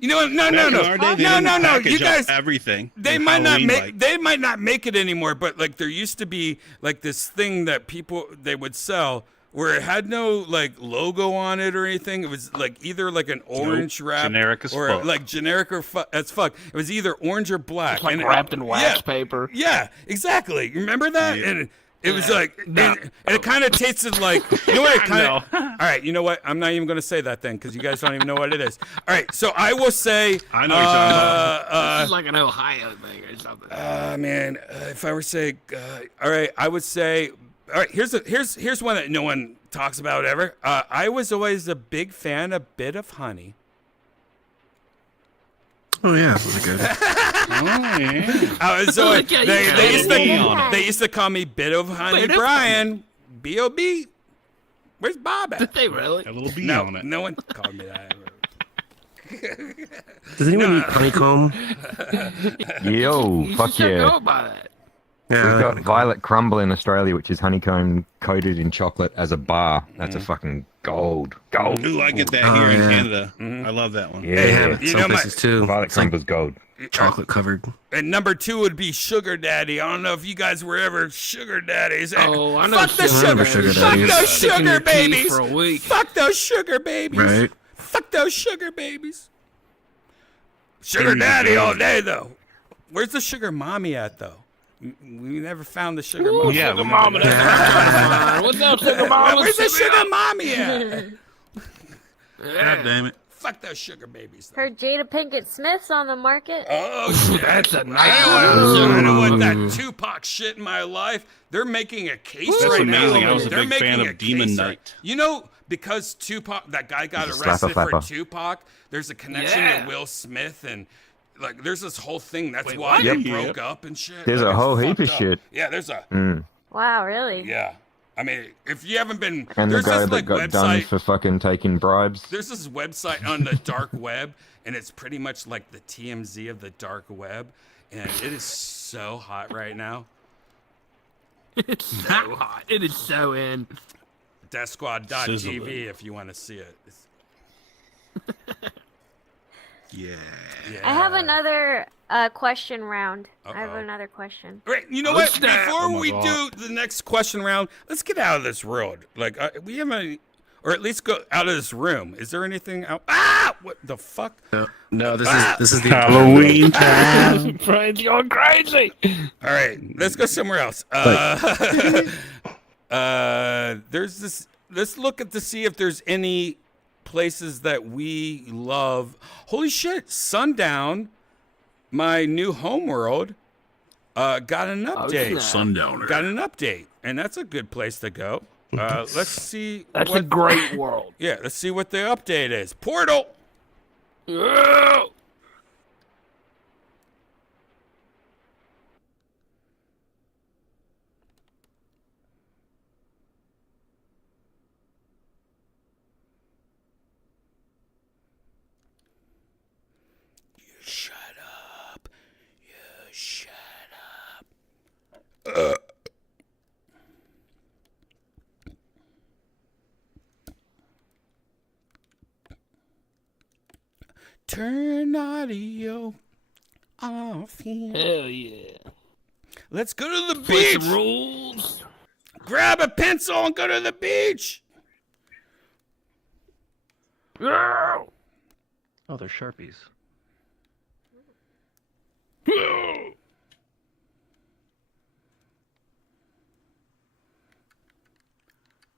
You know what? No. Back in our day, they didn't You package up guys everything. They with might not Halloween make like. they might not make it anymore, but like there used to be like this thing that people they would sell where it had no like logo on it or anything. It was like either like an orange wrap generic as or fuck. like generic or as fuck. It was either orange or black. It's like and wrapped in wax paper. Yeah, exactly. You remember that? Yeah. And it was like, and it kind of tasted like, you know what? It kind of. All right, you know what? I'm not even going to say that then because you guys don't even know what it is. All right, so I will say. I know what you're talking about. This is like an Ohio thing or something. Man, if I were to say, all right, I would say, all right. Here's one that no one talks about ever. I was always a big fan of Bit of Honey. Oh yeah, those are good. Oh, yeah. I was always, Look at they, you. they used Bee on to it. they used to call me Bit of Honey Bit of Brian. B.O.B. Where's Bob at? Did they really? A little bee No, on it. no one called me that. Does anyone eat honeycomb? Yo, You fuck should yeah. know about that. Yeah, We've I got like Violet Crumble in Australia, which is honeycomb coated in chocolate as a bar. That's a fucking gold. Gold. Ooh, I get that Oh, here in yeah. Canada. I love that one. Yeah. They have it You some know my- places too. Violet It's like Crumble's gold. chocolate covered. And number 2 would be Sugar Daddy. I don't know if you guys were ever sugar daddies. Oh, I know. Fuck the I remember sugar. sugar Fuck daddies. those Sticking sugar your teeth babies. for a week. Fuck those sugar babies. Right. Fuck those sugar babies. Sugar There you daddy go. all day though. Where's the sugar mommy at though? We never found the sugar Ooh, mommy. Yeah, sugar we mama. That's what I'm trying to find. What's up, sugar mama? Where's the sugar mommy at? God damn it. Fuck those sugar babies. Heard Jada Pinkett Smith's on the market. Oh, shit. That's a nice I don't want that Tupac shit in my life. They're making a case That's right amazing. now. I was a They're big fan making of a Demon case Knight. You know, because Tupac, that guy got He's a arrested slapper for flapper. Tupac, there's a connection Yeah. to Will Smith and like there's this whole thing. That's Wait, why what? they Yep. broke up and shit. There's Like, a it's whole heap fucked of up. shit. Yeah, there's a Wow, really? yeah. I mean, if you haven't been, And the there's guy this that like got done website. for fucking taking bribes. There's this website on the dark web, and it's pretty much like the TMZ of the dark web, and it is so hot right now. It's so hot. It is so in. DeathSquad.tv Sizzling. if you want to see it. Yeah. I have another question round. I have Uh-oh. another question. All right, you know what? What's that? Before Oh my we God. do the next question round, let's get out of this world. Like we haven't, or at least go out of this room. Is there anything out? Ah! What the fuck? No, this is the Halloween time. Brian's going crazy. All right, let's go somewhere else. There's this. Let's look at to see if there's any places that we love. Holy shit! Sundown, my new homeworld, got an update. Sundowner. Got an update, and that's a good place to go. Let's see. That's what, a great world. Yeah, let's see what the update is. Portal. Yeah. Shut up. You shut up. Turn audio off here. Hell yeah. Let's go to the Play beach. some rules. Grab a pencil and go to the beach. Yeah. Oh, they're Sharpies.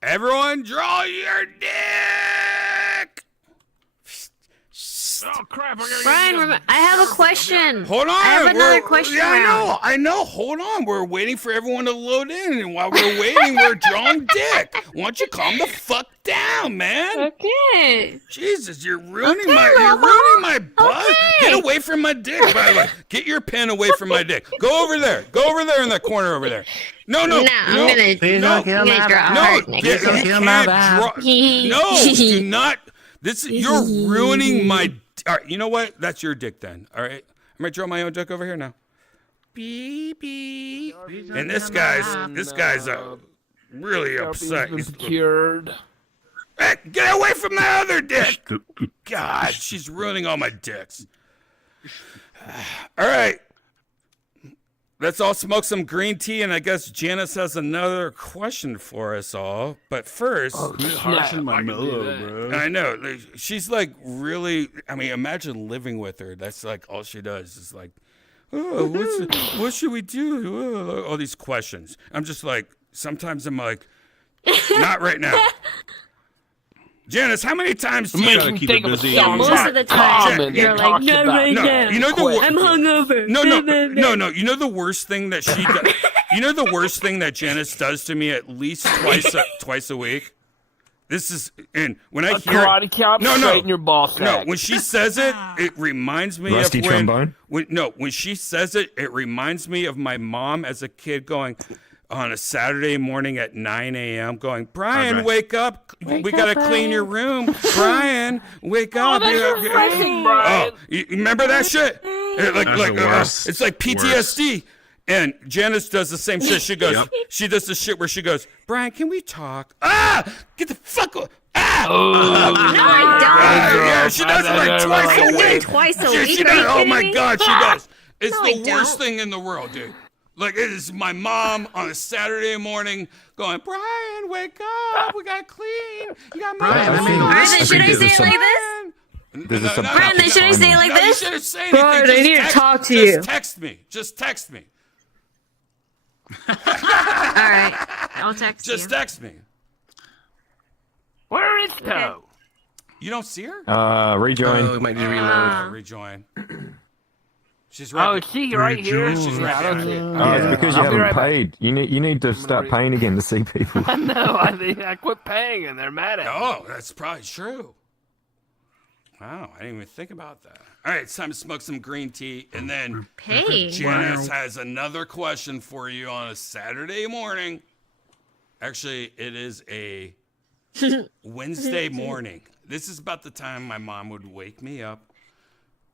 Everyone, draw your dick. Oh crap! Brian, I have a question. Hold on. I have another we're- question Yeah, round. I know. Hold on. We're waiting for everyone to load in, and while we're waiting, we're drawing dick. Why don't you calm the fuck down, man? Okay. Jesus, you're ruining Okay, you're Lobo. ruining my buzz. Okay. Get away from my dick, by the way. Get your pen away from my dick. Go over there. Go over there in that corner over there. No. No, I'm gonna- Please no, don't kill I'm gonna my draw vibe. no, heart next get, to you it. kill my can't vibe. draw. No, do not. You're ruining my. All right, you know what? That's your dick then. All right, I'm gonna draw my own dick over here now. Beep beep. And this guy's really upset. Been secured. Hey, get away from my other dick! God, she's ruining all my dicks. All right. Let's all smoke some green tea, and I guess Janice has another question for us all. But first, Harshing my mellow, bro. I know like, she's like really. I mean, imagine living with her. That's like all she does is like, oh, what should we do? Oh, all these questions. I'm just like, sometimes I'm like, not right now. Janice, how many times do you? Gotta keep it busy. Yeah, most of the time Common you're and like, talked no, about. right No, now. you know the wor- I'm hungover. No. You know the worst thing that she does. You know the worst thing that Janice does to me at least twice a week. This is and when I A hear karate chop straight in your ball sack. no, when she says it, it reminds me Rusty of when, trombone? when she says it, it reminds me of my mom as a kid going on a Saturday morning at 9 a.m. going, Brian, Okay. wake up. We got to clean your room. Brian, wake up. that's refreshing, Brian. Oh, you remember that shit? the worst. It's like PTSD. And Janice does the same shit. She goes, Yep. she does the shit where she goes, Brian, can we talk? Ah, get the fuck off. Ah! No, I don't. Yeah, she does it like twice I a do it week. twice a She week. does, Are you oh kidding my me? God, she does. It's No, I the worst don't. thing in the world, dude. Like, it is my mom on a Saturday morning going, Brian, wake up. We got to clean. You got my Brian, I mean, Brian, this should I is say it some- like this? This is some Brian, then should I say it like No, you this? shouldn't say anything. Brian, I Just need to text- talk to just you. text me. Just text me. All right, I'll text Just you. text me. Where is Toe? You don't see her? Rejoin. Oh, it might be reload. Rejoin. She's right. Oh, is she right here? She's right I don't there. see it. Oh, it's because you I'll be haven't right back. paid. You need to start paying again to see people. No, I quit paying and they're mad at me. Oh, that's probably true. Wow, I didn't even think about that. All right, it's time to smoke some green tea, and then Pain. Janice has another question for you on a Saturday morning. Actually, it is a Wednesday morning. This is about the time my mom would wake me up.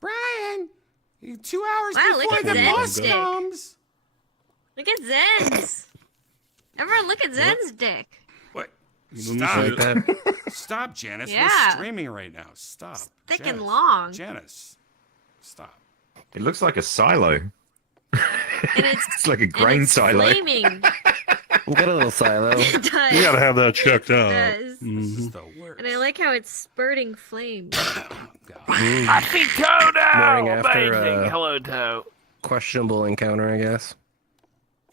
Brian, 2 hours Wow, look before at the Zen's bus dick. comes. Look at Zen's. Everyone, look at Zen's dick. What? Stop. Stop. Stop, Janice. Yeah. We're streaming right now. Stop. Thick Janice. and long. Janice, stop. It looks like a silo. And it's, It's like a grain it's silo. flaming. We got a little silo. It does. You gotta have that checked It out. does. This is the worst. And I like how it's spurting flames. I see Toe now. Morning after, Amazing. Hello, Toe. Questionable encounter, I guess.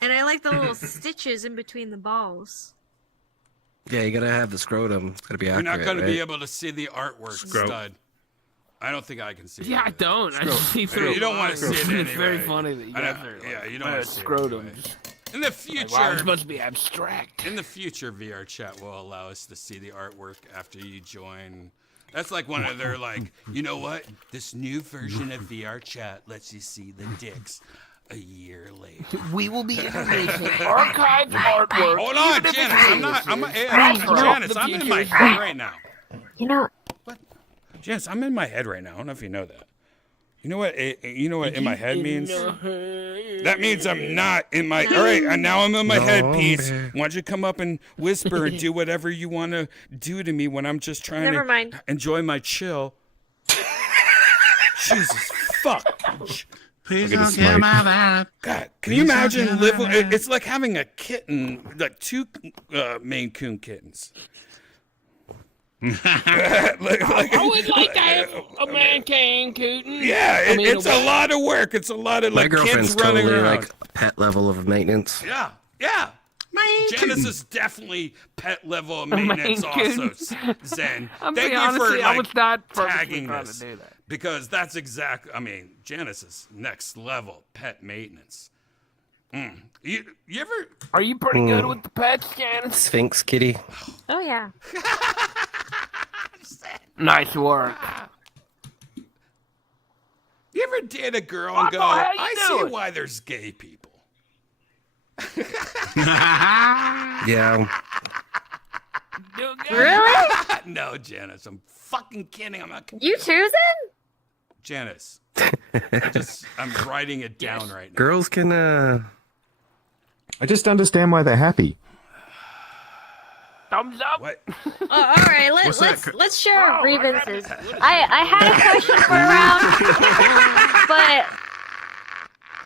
And I like the little stitches in between the balls. Yeah, you gotta have the scrotum. It's gotta be You're accurate. not going to right? be able to see the artwork, Scrote. stud. I don't think I can see it. Yeah, I either. don't. I just see through. You don't want to see it anyway. It's very funny that you I know, guys are yeah, like, you don't want to see scrotum. it anyway. In the future, Wow, it's supposed to be abstract. in the future, VR chat will allow us to see the artwork after you join. That's like one of their like, you know what? This new version of VR chat lets you see the dicks a year later. We will be introducing archived artwork. Hold on, even if Janice. it's I'm not. I'm a, Right. Janice. The I'm in future my is head right now. You know, Janice, I'm in my head right now. I don't know if you know that. You know what? You know what in my head means? That means I'm not in my. All right, and now I'm in my head piece. Why don't you come up and whisper and do whatever you want to do to me when I'm just trying Never to mind. enjoy my chill? Jesus fuck. Please Look at don't the get smoke. my vibe. God, can you imagine living? It's like having a kitten, like two Maine Coon kittens. I would like to have a man can cootin'. Yeah, I mean, it's a lot of work. It's a lot of My like girlfriend's kids running totally around. like pet level of maintenance. Yeah, yeah. Janice is definitely pet level of maintenance also, Zen. I'm Thank being you honest, for I like, was not purposely tagging trying this. to do that. Because that's exactly, I mean, Janice is next level pet maintenance. You ever, Are you pretty good with the pets, Janice? Sphinx kitty. oh yeah. Nice work. you ever date a girl and go, how you I see doing?" why there's gay people? Yeah. Doing good? Really? No, Janice, I'm fucking kidding. I'm not kidding. You too, Zen? Janice, I'm writing it down right now. Girls can I just understand why they're happy. Thumbs up. What? Oh, all right, let's share our Oh, grievances. I had a question for around,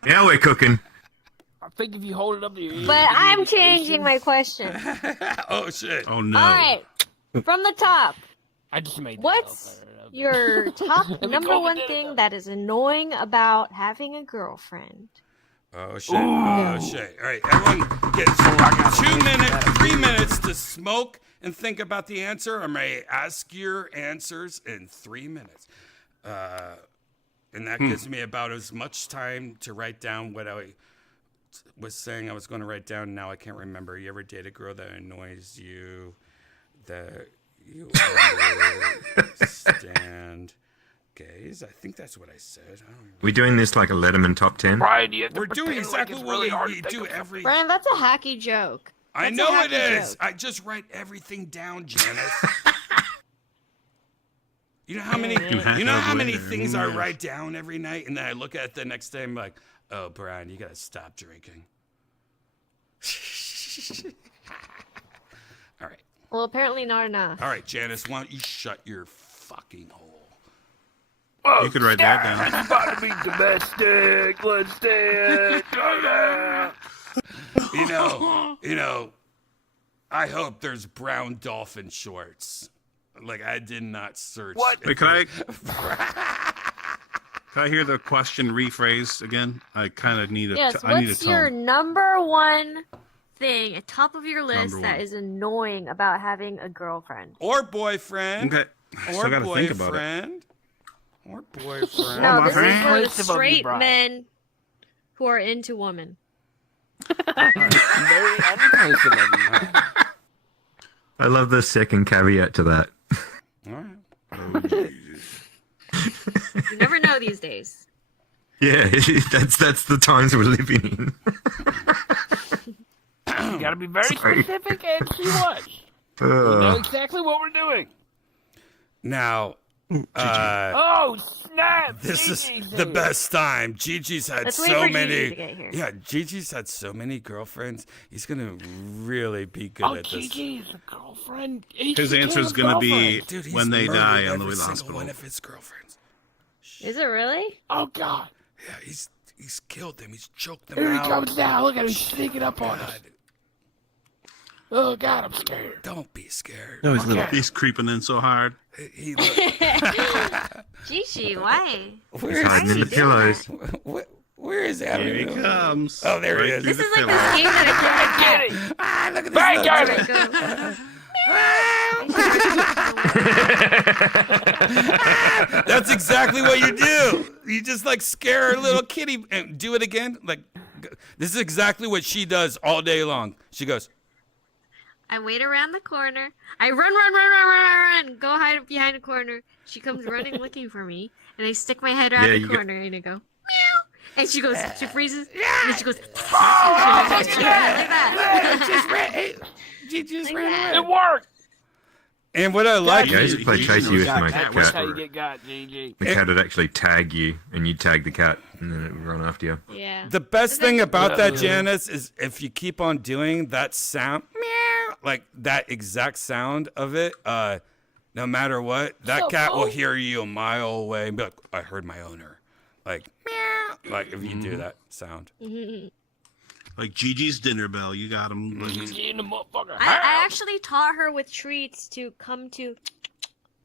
Now we're cooking. I think if you hold it up to your ear. but I'm changing my question. Oh, shit. Oh no. All right, from the top. I just made that What's up. your top number call one it thing dinner. that is annoying about having a girlfriend? Oh, shit. Oh, shit. All right, everyone gets 3 minutes to smoke and think about the answer. I'm ready to ask your answers in 3 minutes. And that gives me about as much time to write down what I was saying I was going to write down. Now I can't remember. You ever date a girl that annoys you, that you understand gays? I think that's what I said. I don't remember. We're doing this like a Letterman top 10. Brian, you have to We're doing pretend like exactly it's what really hard we to think do of every. Brian, that's a hacky joke. I That's a know it hacky is. joke. I just write everything down, Janice. You know how many things I write down every night, and then I look at it the next day and I'm like, oh, Brian, you gotta stop drinking. All right. Well, apparently not enough. All right, Janice, why don't you shut your fucking hole? Oh, You could write that down. It's about to be domestic. Let's dance. You know, I hope there's brown dolphin shorts. Like, I did not search. What? Wait, can I hear the question rephrased again? I kind of need a. Yes, I need a what's your tone. number one thing at top of your list Number that one. is annoying about having a girlfriend? Or boyfriend. Okay. I Or still gotta think about it. boyfriend. Or boyfriend. No, my this is friend. for the Most of 'em you straight brought. men who are into women. Very unimpressive of you. I love the second caveat to that. All right. You never know these days. Yeah, that's the times we're living in. You gotta be very Sorry. specific and see what. We know Uh, exactly what we're doing. Now, Oh, snap! this is Gigi's the here. best time. Gigi's had Let's wait so for Gigi many. to get here. Yeah, Gigi's had so many girlfriends. He's gonna really be good Oh, at this. Gigi's a girlfriend. His answer is gonna be Dude, he's when they murdered die on the every way to the single hospital. one of his girlfriends. Is it really? Oh, God. Yeah, he's killed them. He's choked them Here he out. comes now. Look at him sneaking up on us. God, Oh, God, I'm scared. don't be scared. No, he's little. He's creeping in so hard. He Gigi, why? where hiding in the doing pillows. where is that? Here he comes. Oh, there he is. This through is the like pillows. this game that Get it! Ah, look at Bang, this. got little it! I That's exactly what you do. You just like scare a little kitty and do it again. Like this is exactly what she does all day long. She goes, wait around the corner. I run, go hide behind a corner. She comes running looking for me, and I stick my head around Yeah, the you get- corner, and I go, meow. And she goes, she freezes, and then she goes, like that. she just Like ran that. away. It worked! And what I like, Yeah, I used to play chasey with my Cat, that's how you cat. get got, Gigi. The cat would actually tag you, and you'd tag the cat, and then it would run after you. Yeah. the best thing about that, Janice, is if you keep on doing that sound, meow, like that exact sound of it, no matter what, that cat will hear you a mile away and be like, I heard my owner. Like, meow. Like if you do that sound. Like Gigi's dinner bell. You got him. Gigi in the motherfucker. I actually taught her with treats to come to,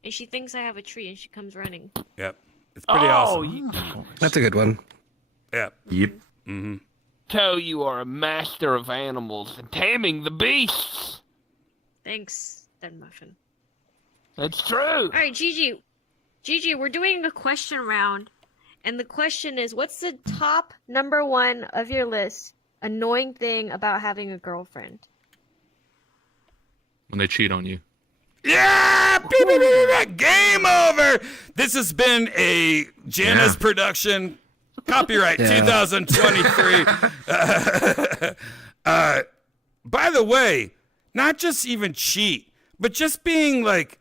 and she thinks I have a treat, and she comes running. Yep. It's pretty awesome. You That's a good one. Yep. Yep. tell you are a master of animals and taming the beasts. Thanks, Dead Muffin. That's true. All right, Gigi, we're doing a question round, and the question is, what's the top number one of your list annoying thing about having a girlfriend? When they cheat on you. Yeah! Beep, beep, beep, beep, beep. Game over! This has been a Janice production. Copyright 2023. By the way, not just even cheat, but just being like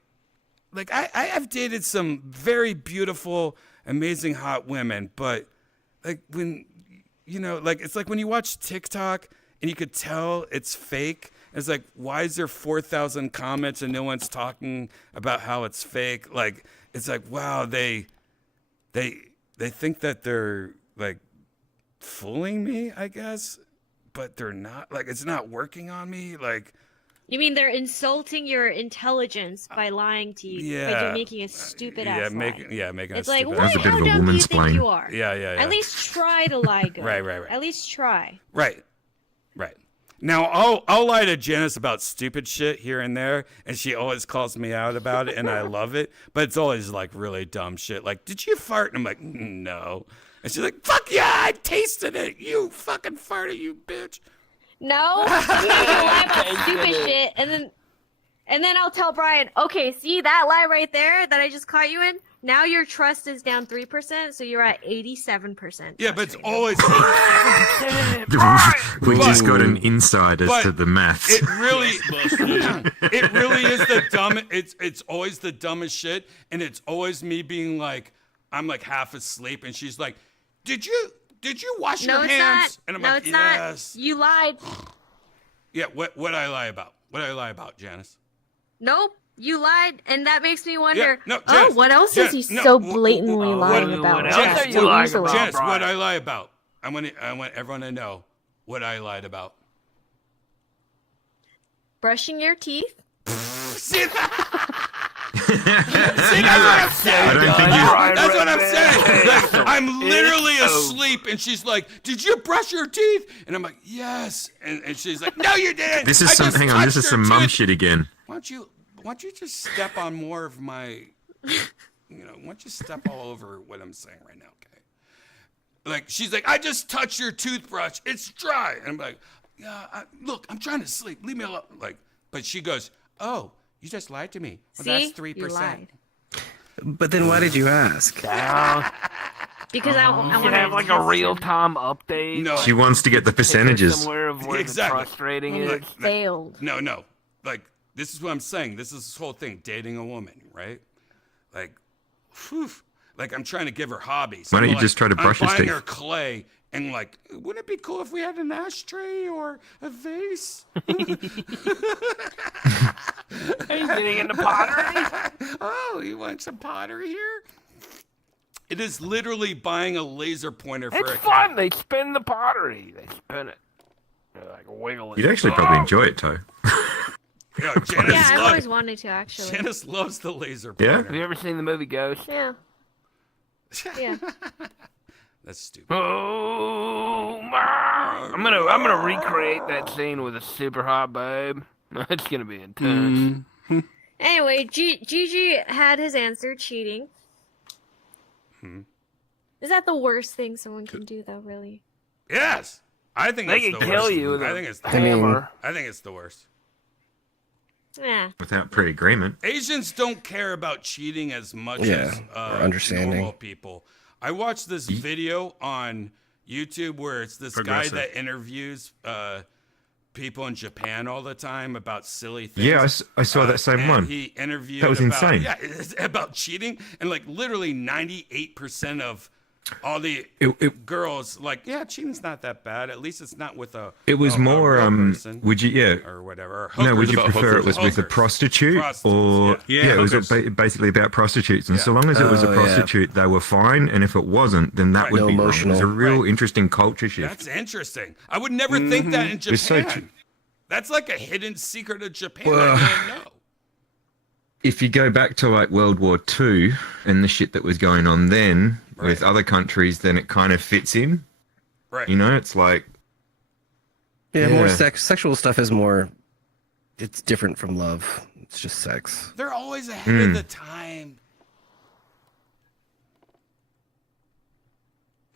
I have dated some very beautiful, amazing, hot women, but like when, you know, like it's like when you watch TikTok and you could tell it's fake. It's like, why is there 4,000 comments and no one's talking about how it's fake? Like, it's like, wow, they think that they're like fooling me, I guess, but they're not. Like, it's not working on me. Like, You mean they're insulting your intelligence by lying to you? By yeah, making a stupid ass lie. making It's a like, stupid why, ass That was a bit how of a dumb do you woman's think plane. you are? Yeah. At least try to lie good. Right. At least try. Right. Now, I'll lie to Janice about stupid shit here and there, and she always calls me out about it, and I love it. But it's always like really dumb shit. Like, did you fart? And I'm like, no. And she's like, fuck yeah, I tasted it. You fucking farted, you bitch. No, you lie about stupid shit, and then I'll tell Brian, okay, see that lie right there that I just caught you in? Now your trust is down 3%, so you're at 87%. Yeah, but it's always We just got an insight as but to the maths. it really is the dumb. It's always the dumbest shit, and it's always me being like, I'm like half asleep, and she's like, did you wash No, your it's hands? not. And I'm No, like, it's yes. not. You lied. Yeah, what I lie about? What I lie about, Janice? Nope, you lied, and that makes me wonder. no, oh, Janice, what else Janice, is he no, so wh- blatantly lying what about? else Janice, are you lying easily? about? Janice, what Brian? I lie about? I want everyone to know what I lied about. Brushing your teeth. See that? See, that's what I'm saying. I don't think you. That's what I'm saying. Like, I'm literally asleep, and she's like, "Did you brush your teeth?" And I'm like, "Yes." And she's like, "No, you didn't." This is I some. just Hang on. This touched is your some mum tooth." shit again. Why don't you just step on more of my Why don't you step all over what I'm saying right now, okay? Like, she's like, I just touched your toothbrush. It's dry. And I'm like, yeah, look, I'm trying to sleep. Leave me alone. Like, but she goes, oh, you just lied to me. Well, See? that's 3%. You lied. But then why did you ask? Because I You want should have like a real-time update. No. She wants to get the percentages. Somewhere of where Exactly. the trust rating And is. it failed. No. Like, this is what I'm saying. This is this whole thing, dating a woman, right? Like, whew, like I'm trying to give her hobbies. Why don't I'm you just try to brush I'm his buying teeth? her clay and like, wouldn't it be cool if we had an ashtray or a vase? Are you getting into pottery? Oh, you want some pottery here? It is literally buying a laser pointer for It's a fun. cat. They spin the pottery. They spin it. They like wiggle it. You'd actually probably enjoy it, Toe. Yeah, Yeah, Janice, I've always wanted to actually. Janice loves the laser Yeah? pointer. Have you ever seen the movie Ghost? Yeah. Yeah. That's stupid. Oh, I'm gonna recreate that scene with a super hot babe. It's gonna be intense. Anyway, Gigi had his answer, cheating. Is that the worst thing someone can do, though? Really? Yes, I think They it's can the kill worst. you with I a think it's the hammer. I think it's the worst. Yeah. Without pre-agreement. Asians don't care about cheating as much Yeah, as or understanding. normal people. I watched this video on YouTube where it's this guy Progressive. that interviews people in Japan all the time about silly things. Yeah, I saw that same and one. He interviewed That was about, insane. Yeah, it's about cheating, and like literally 98% of all the girls like, yeah, cheating's not that bad. At least it's not with a. It was a more, real person would you, or whatever. Or no, would hookers. you about prefer it was with a hookers. prostitute Prostitutes, or, yeah. it was hookers. basically about prostitutes. And so long as it was a Oh, yeah. prostitute, they were fine. And if it wasn't, then that Right. would No be wrong. It was a emotional. real Right. interesting culture shift. That's interesting. I would never think that in It's so Japan. That's like a hidden secret of Japan. Well- I didn't know. If you go back to like World War II and the shit that was going on then with other countries, then it kind of fits in. Right. You know, it's like, Yeah, more Yeah. sexual stuff is more. It's different from love. It's just sex. They're always ahead of the time.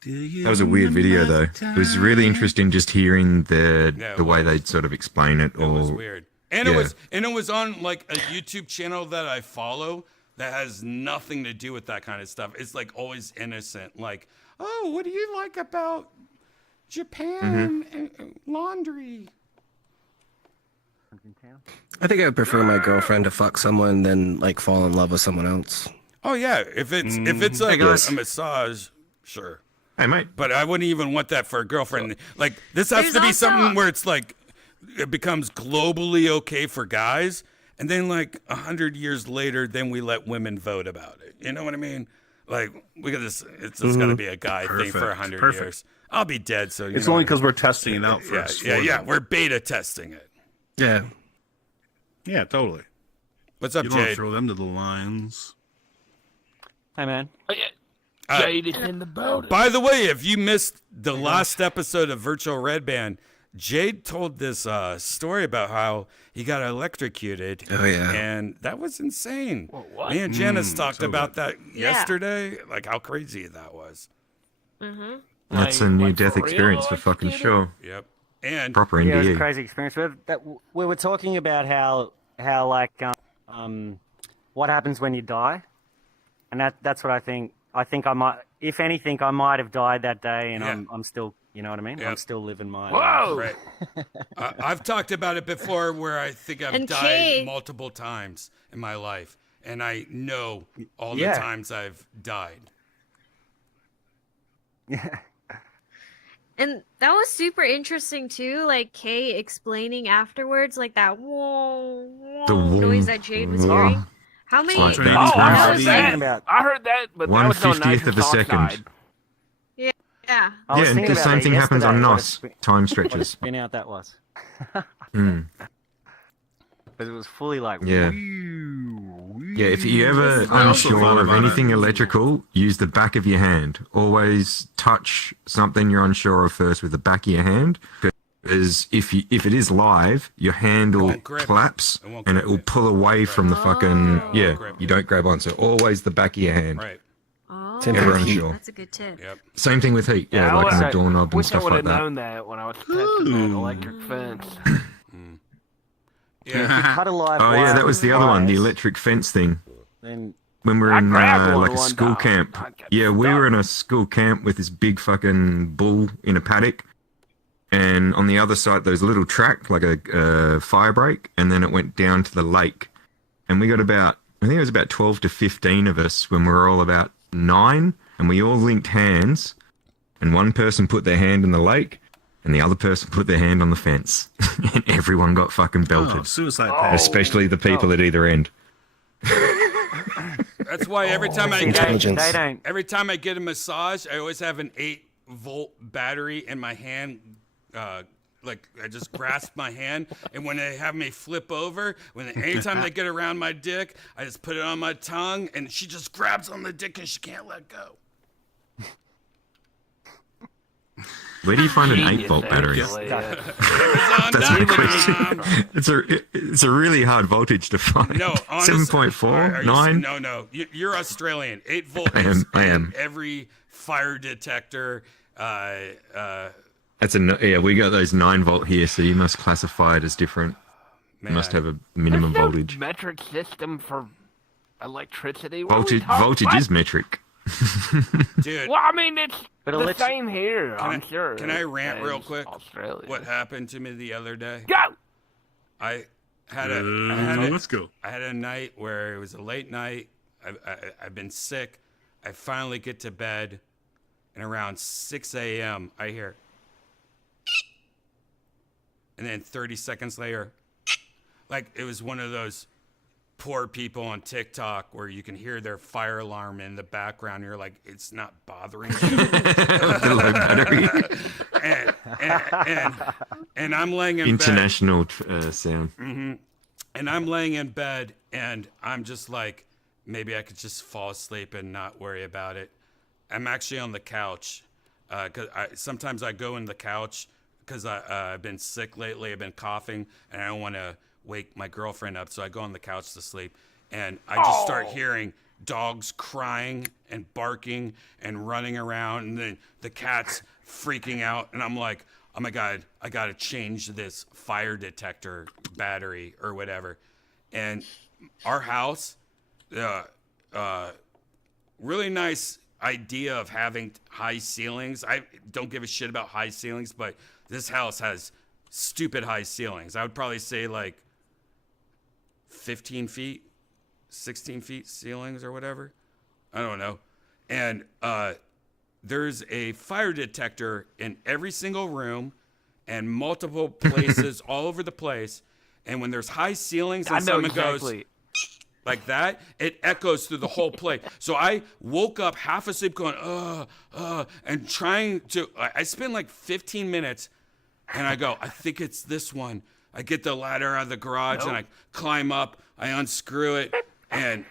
that was a weird video though. It was really interesting just hearing Yeah, the it way was. they'd sort of explain it. It was or weird. And yeah. it was on like a YouTube channel that I follow that has nothing to do with that kind of stuff. It's like always innocent. Like, oh, what do you like about Japan and laundry? I think I would prefer my girlfriend to fuck someone than like fall in love with someone else. Oh yeah, if it's like Yes. a massage, sure. Hey mate, But I wouldn't even want that for a girlfriend. Like this has There's to be also- something where it's like it becomes globally okay for guys, and then like 100 years later, then we let women vote about it. You know what I mean? Like we got this. It's just got to be a guy thing for Perfect, 100 perfect. years. I'll be dead. So you It's know only what I because we're testing it out mean? Yeah, first. yeah, for yeah. them. We're beta testing it. Yeah. Yeah, totally. What's up, You don't want to Jade? throw them to the lions. Hey, man. Oh, yeah. Jade is in the building. By the way, if you missed the last episode of Virtual Redban, Jade told this story about how he got electrocuted. Oh, yeah. And that was insane. what? Me and Janice talked so about good. that yesterday, like how crazy that was. that's a Like, near like death for real experience for fucking electrocuted? sure. Yep. And Proper Yeah, it was a NDE. crazy experience. We were talking about how like what happens when you die, and that's what I think. I think I might, if anything, I might have died that day, and Yeah. I'm still, you know what I mean? Yeah. I'm still living my. Whoa! right. I've talked about it before where I think I've And died Kay- multiple times in my life. And I know all Yeah. the times I've died. And that was super interesting too, like Kay explaining afterwards, like that whoa, The whoa noise whoa- that Jade was whoa. hearing. How many? like that. Oh, I That's heard crazy. that. About- I heard that, but that was on 1/50th nitrous of a second. oxide. Yeah. I was Yeah, thinking the about same that thing happens on yesterday, what a NOS spin- time What a stretches. spin out that was. Mm. Because it was fully like. Yeah. Yeah, if you're ever I also thought unsure of about anything it. electrical, use the back of your hand. Always touch something you're unsure of first with the back of your hand. is if it is live, your handle won't grip. claps It won't and grip it will it. pull away from the fucking grip you don't grab on. So always the back of your hand. Right. Oh, Everyone's sure. that's a good tip. Yep. Same thing with heat. Yeah, like on the doorknob and wish stuff I would like have that. known that when I was testing that electric fence. Yeah. Cut a live Oh yeah, wire that was the other one, the wires, electric fence thing. Then When we were I in grabbed one like a one school time. camp. I got Yeah, we stuck. were in a school camp with this big fucking bull in a paddock. And on the other side, there was a little track, like a fire break. And then it went down to the lake. And we got I think it was about 12 to 15 of us when we were all about 9. And we all linked hands. And one person put their hand in the lake. And the other person put their hand on the fence. And everyone got fucking belted. Oh, suicide pact. Especially the people at either end. That's why every time I Intelligence. they don't. every time I get a massage, I always have an 8-volt battery in my hand. Like I just grasp my hand, and when they have me flip over, anytime they get around my dick, I just put it on my tongue, and she just grabs on the dick and she can't let go. Where do you find an Genius, 8-volt battery? actually, That's my question. It's a really hard voltage to find. No, honestly, 7.4, 9. No. You're Australian. 8-volt I is am. in every fire detector. That's we got those 9-volt here, so you must classify it as different. You must have a minimum There's no voltage. metric system for electricity. What are we Voltage talking- is metric. Dude. Well, I mean, it's But the elect- same here, I'm sure. Can I rant real as quick? Australia. What happened to me the other day? Go! I had Let's go. I had a night where it was a late night. I've been sick. I finally get to bed, and around 6 a.m. I hear, and then 30 seconds later, like it was one of those poor people on TikTok where you can hear their fire alarm in the background. And you're like, it's not bothering you. The low battery. and I'm laying in International sound. bed. And I'm laying in bed, and I'm just like, maybe I could just fall asleep and not worry about it. I'm actually on the couch. Cause sometimes I go in the couch because I've been sick lately. I've been coughing, and I don't want to wake my girlfriend up, so I go on the couch to sleep, and I just start hearing dogs crying and barking and running around, and then the cat's freaking out, and I'm like, oh my God, I gotta change this fire detector battery or whatever. And our house, really nice idea of having high ceilings. I don't give a shit about high ceilings, but this house has stupid high ceilings. I would probably say like 15 feet, 16 feet ceilings or whatever. I don't know. And there's a fire detector in every single room and multiple places all over the place. And when there's high ceilings and I know someone goes exactly. like that, it echoes through the whole place. So I woke up half asleep going, and trying to, I spent like 15 minutes and I go, I think it's this one. I get the ladder out of the garage and I climb up, I unscrew it and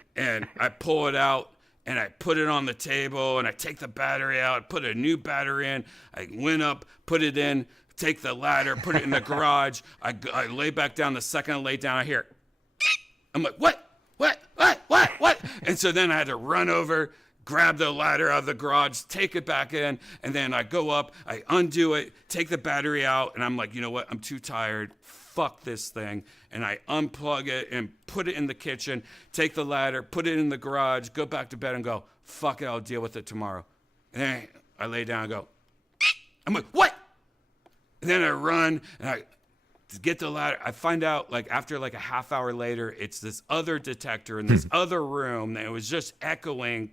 I pull it out and I put it on the table and I take the battery out, put a new battery in. I went up, put it in, take the ladder, put it in the garage. I lay back down. The second I lay down, I hear, I'm like, what? And so then I had to run over, grab the ladder out of the garage, take it back in, and then I go up, I undo it, take the battery out, and I'm like, you know what? I'm too tired. Fuck this thing. And I unplug it and put it in the kitchen, take the ladder, put it in the garage, go back to bed and go, fuck it, I'll deal with it tomorrow. And then I lay down and go, I'm like, what? And then I run and I get the ladder. I find out like after like a half hour later, it's this other detector in this other room that it was just echoing.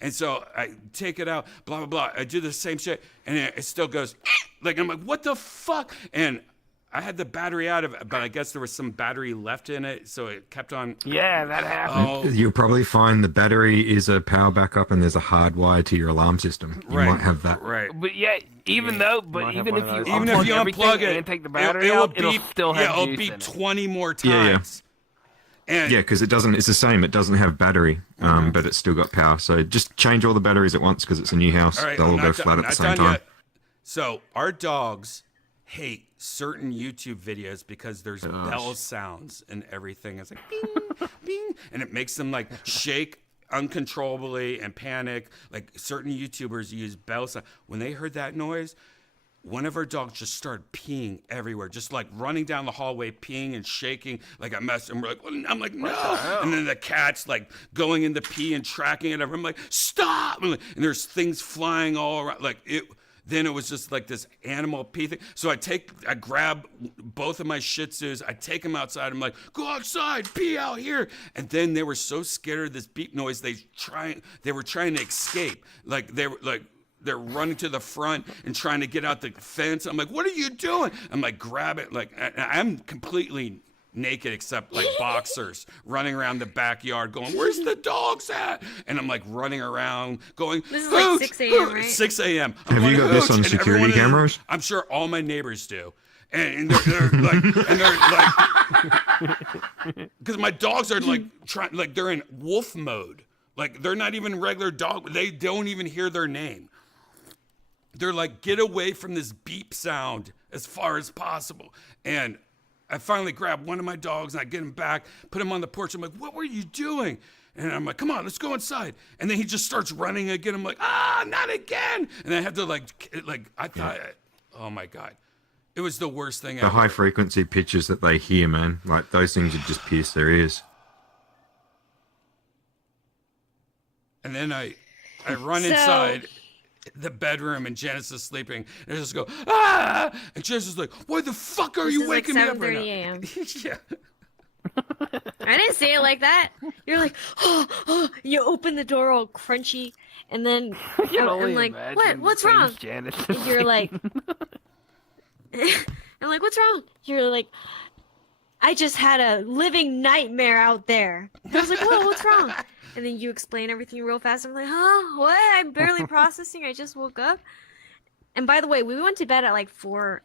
And so I take it out, blah, blah, blah. I do the same shit and it still goes like, I'm like, what the fuck? And I had the battery out of it, but I guess there was some battery left in it. So it kept on. Yeah, that happened. You'll probably find the battery is a power backup and there's a hard wire to your alarm system. You might have that. Right. But yeah, even if you unplug it, and take the battery out, it'll still have it'll juice beep in it. 20 more Yeah, times. And Yeah, because it's the same. It doesn't have battery, but it's still got power. So just change all the batteries at once because it's a new house. all right, They'll I'm all go not flat at the not same done time. yet. So our dogs hate certain YouTube videos because there's bell sounds and everything. It's like bing, bing, and it makes them like shake uncontrollably and panic. Like certain YouTubers use bell sound. When they heard that noise, one of our dogs just started peeing everywhere, just like running down the hallway, peeing and shaking like a mess. And we're like, I'm like, no. And then the cat's like going into pee and tracking it. I'm like, stop. And there's things flying all around. Like it. Then it was just like this animal pee thing. So I grab both of my Shih Tzus. I take them outside. I'm like, go outside, pee out here. And then they were so scared of this beep noise, they were trying to escape. Like they're running to the front and trying to get out the fence. I'm like, what are you doing? I'm like, grab it. Like I'm completely naked except like boxers running around the backyard going, where's the dogs at? And I'm like running around going, this is like 6 a.m., right? 6 a.m. Have you got this on security cameras? I'm sure all my neighbors do. And they're like, because my dogs are like trying, like they're in wolf mode. Like they're not even regular dog. They don't even hear their name. They're like, get away from this beep sound as far as possible. And I finally grab one of my dogs and I get him back, put him on the porch. I'm like, what were you doing? And I'm like, come on, let's go inside. And then he just starts running again. I'm like, not again. And I had to I thought, oh my God. It was the worst thing ever. The high frequency pitches that they hear, man. Like those things would just pierce their ears. And then I run inside the bedroom and Janice is sleeping and I just go, and Janice is like, why the fuck are you waking me up right now? 7:30 a.m. Yeah. I didn't say it like that. You're like, you open the door all crunchy, and then I'm like, what's wrong? And you're like, I'm like, what's wrong? You're like, I just had a living nightmare out there. And I was like, whoa, what's wrong? And then you explain everything real fast. I'm like, huh? What? I'm barely processing. I just woke up. And by the way, we went to bed at like 3 or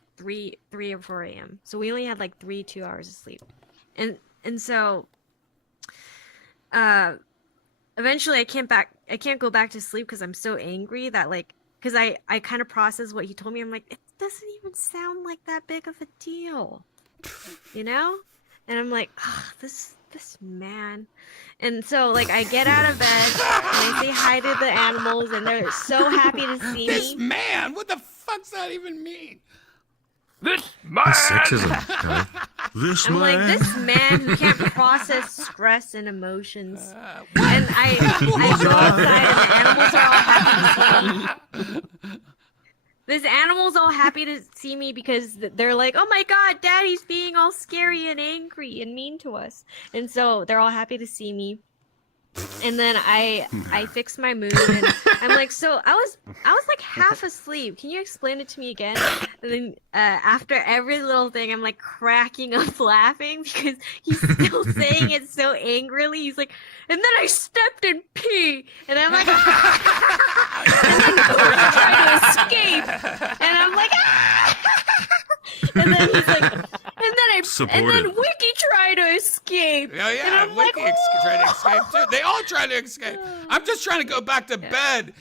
4 a.m. So we only had like 2 hours of sleep. And so eventually I can't go back to sleep because I'm so angry that because I kind of process what he told me. I'm like, it doesn't even sound like that big of a deal, you know? And I'm like, this man. And so I get out of bed and I say hi to the animals and they're so happy to see me. This man, what the fuck's that even mean? This man. Sexism. This I'm man. like, this man who can't process stress and emotions. And I go outside and the animals are all happy to see me. This animal's all happy to see me because they're like, oh my God, Daddy's being all scary and angry and mean to us. And so they're all happy to see me. And then I fix my mood and I'm like, so I was like half asleep. Can you explain it to me again? And then after every little thing, I'm like cracking up laughing because he's still saying it so angrily. He's like, and then I stepped in pee, and I'm like, and then Cody's trying to escape, and I'm like, and then he's like, and then Wiki tried to escape. Yeah, and I'm like, Wiki tried to escape too. They all try to escape. I'm just trying to go back to bed.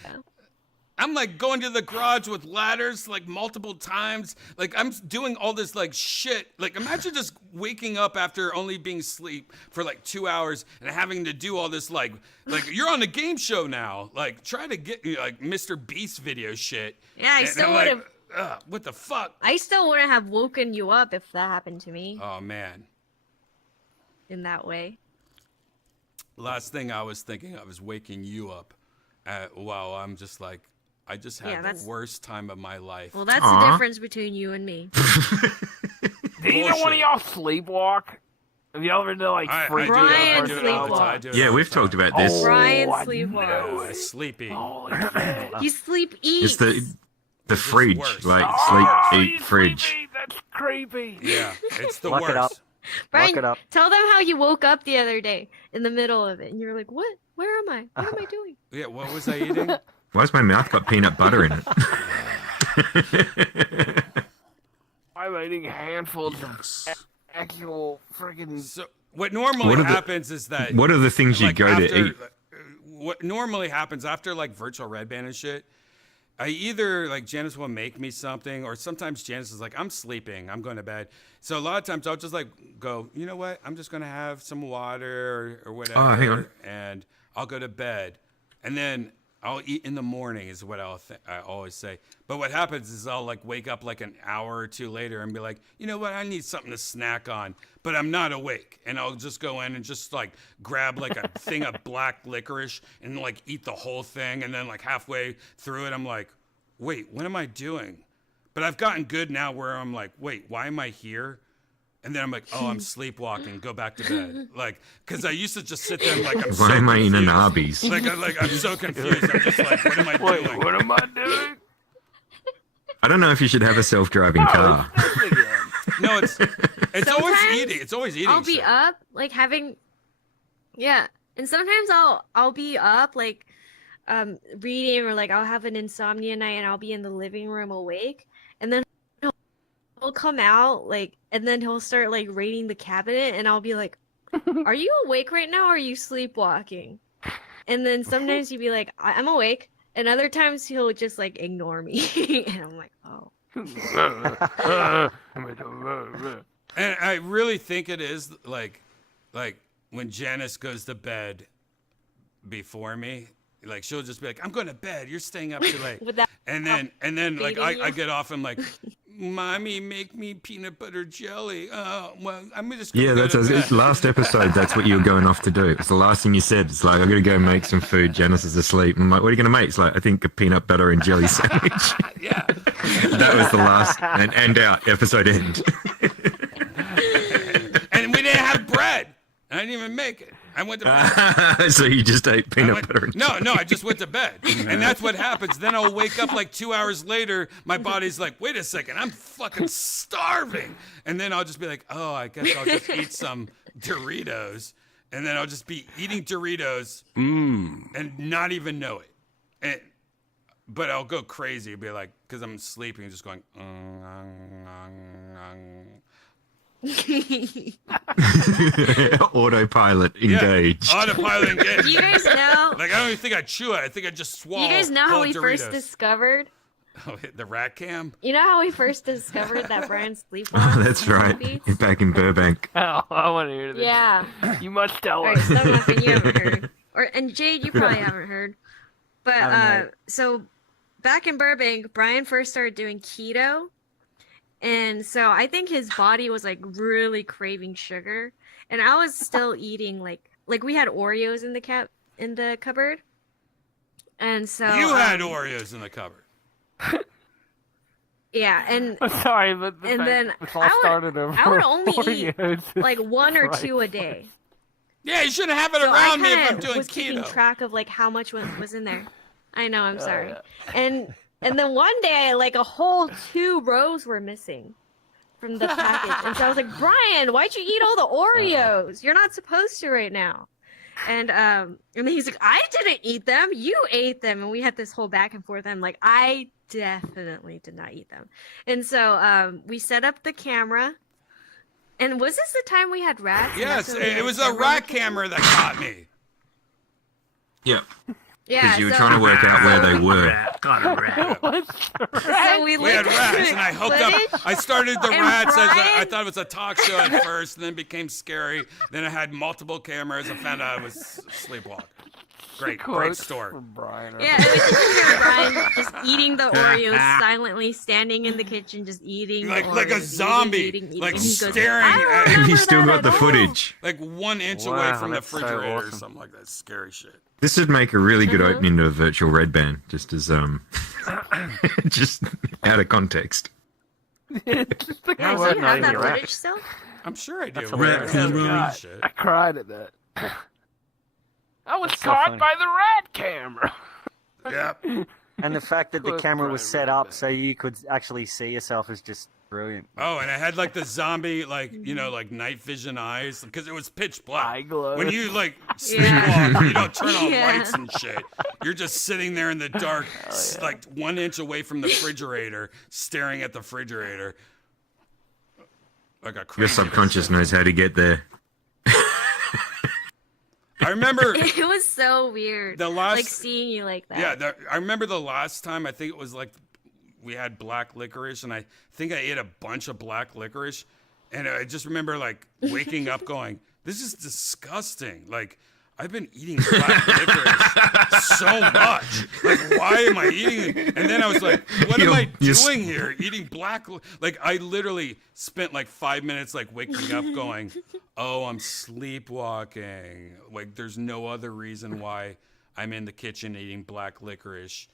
I'm like going to the garage with ladders like multiple times. Like I'm doing all this like shit. Like imagine just waking up after only being asleep for like 2 hours and having to do all this like you're on a game show now. Like try to get like Mr. Beast video shit. Yeah, I still would have. What the fuck? I still wouldn't have woken you up if that happened to me. Oh man. In that way. Last thing I was thinking of is waking you up. While I'm just like, I just had the worst time of my life. Well, that's the difference between you and me. Did either one of y'all sleepwalk? And the other day, freak Brian out. Yeah, we've talked about this. Brian sleepwalks. Sleepy. You sleep eat. It's the fridge, like sleep, eat, fridge. That's creepy. Yeah, it's the Lock worst. it up. Brian, Lock it up. tell them how you woke up the other day in the middle of it, and you're like, "What? Where am I? What am I doing?" Yeah, what was I eating? Why's my mouth got peanut butter in it? I'm eating handfuls of actual friggin'. So what normally happens is that. What are the things you go to eat? What normally happens after like virtual Redban and shit? I either like Janice will make me something, or sometimes Janice is like, I'm sleeping, I'm going to bed. So a lot of times I'll just like go, you know what? I'm just going to have some water or whatever. Oh, hang on. And I'll go to bed. And then I'll eat in the morning is what I always say. But what happens is I'll like wake up like an hour or two later and be like, you know what? I need something to snack on, but I'm not awake. And I'll just go in and just like grab like a thing of black licorice and like eat the whole thing. And then like halfway through it, I'm like, wait, what am I doing? But I've gotten good now where I'm like, wait, why am I here? And then I'm like, oh, I'm sleepwalking. Go back to bed. Like, because I used to just sit there and like, I'm so Why am I in an confused. Arby's? Like I'm so confused. I'm just like, what am I doing? What am I doing? I don't know if you should have a self-driving car. No, it's always Sometimes eating. It's always eating. I'll be shit. up like having, yeah, and sometimes I'll be up like, reading, or like I'll have an insomnia night and I'll be in the living room awake, and then he'll come out like, and then he'll start like raiding the cabinet, and I'll be like, are you awake right now, or are you sleepwalking? And then sometimes he'd be like, I'm awake, and other times he'll just like ignore me. And I'm like, oh. And I really think it is like when Janice goes to bed before me, like she'll just be like, I'm going to bed, you're staying up too late. and then like I get off and like, Mommy, make me peanut butter jelly. Well, I'm just gonna Yeah, go that's to bed. last episode. That's what you were going off to do. It's the last thing you said. It's like, I'm gonna go make some food. Janice is asleep. I'm like, what are you gonna make? It's like, I think a peanut butter and jelly sandwich. Yeah. That was the last and out episode end. And we didn't have bread. I didn't even make it. I went to bed. So you just ate peanut butter and jelly. No, I just went to bed. And that's what happens. Then I'll wake up like 2 hours later. My body's like, wait a second, I'm fucking starving. And then I'll just be like, oh, I guess I'll just eat some Doritos. And then I'll just be eating Doritos and not even know it. But I'll go crazy. Be like, because I'm sleeping, just going, Autopilot engaged. Yeah, autopilot engaged. Do you guys know? Like, I don't even think I chew it. I think I just swallow. You guys know how whole we first Doritos. discovered? Oh, the rat cam? You know how we first discovered that Brian sleepwalks? Oh, that's right. Beats? Back in Burbank. Oh, I want to hear this. Yeah. You must tell Alright, us. so nothing you haven't heard. And Jade, you probably haven't heard. But Haven't heard. so back in Burbank, Brian first started doing keto. And so I think his body was like really craving sugar. And I was still eating like we had Oreos in the cupboard. And so You had Oreos in the cupboard. yeah, and I'm sorry, but and then it's all started over. I would only eat Oreos. like one or Right. two a day. Yeah, you shouldn't have it So around I me if I'm kind doing of was keeping keto. track of like how much was in there. I know, I'm sorry. yeah. And then one day, like a whole 2 rows were missing from the package, and so I was like, Brian, why'd you eat all the Oreos? You're not supposed to right now. And then he's like, I didn't eat them. You ate them, and we had this whole back and forth. I'm like, I definitely did not eat them. And so we set up the camera. And was this the time we had rats? And Yes, that's when we it had was a camera on rat the kitchen? camera that caught me. Yep. Yeah, Because you were so- trying to work out where they were. So we We had looked rats, at and I hooked footage, up. I started the and rats as I Brian- thought it was a talk show at first, and then it became scary. Then I had multiple cameras and found out it was sleepwalk. Great Quotes story. from Brian. Yeah, it was just Brian just eating the Oreos silently, standing in the kitchen, just eating. Like Oreos, a zombie, eating, like and he goes, staring "I don't at- remember You still that got at the all." footage. Like 1 inch away Wow, from the that's so refrigerator or awesome. something like that. Scary shit. This would make a really good Mhm. opening to a virtual Redban, just as just out of context. It's just the Yeah, word do you not have that even right. footage still? I'm sure I do. That's Rat hilarious. camera. God, Shit. I cried at that. I was That's so caught funny. by the rat camera. Yep. And the fact that the Good camera was Brian set up Redban. so you could actually see yourself is just brilliant. Oh, and I had like the zombie, like, you know, like night vision eyes because it was pitch black. Eye glow. When you like Yeah. sleepwalk, you don't turn on Yeah. lights and shit. You're just sitting there in the dark, like 1 inch away from the refrigerator, staring at the refrigerator. Like a crazy. Your subconscious knows how to get there. I remember It was so weird. the last like seeing you like that. Yeah, I remember the last time. I think it was like we had black licorice, and I think I ate a bunch of black licorice, and I just remember like waking up going, "This is disgusting." Like I've been eating black licorice so much. Like why am I eating it? And then I was like, "What am I doing here? Eating black?" Like I literally spent like 5 minutes like waking up going, "Oh, I'm sleepwalking." Like there's no other reason why I'm in the kitchen eating black licorice.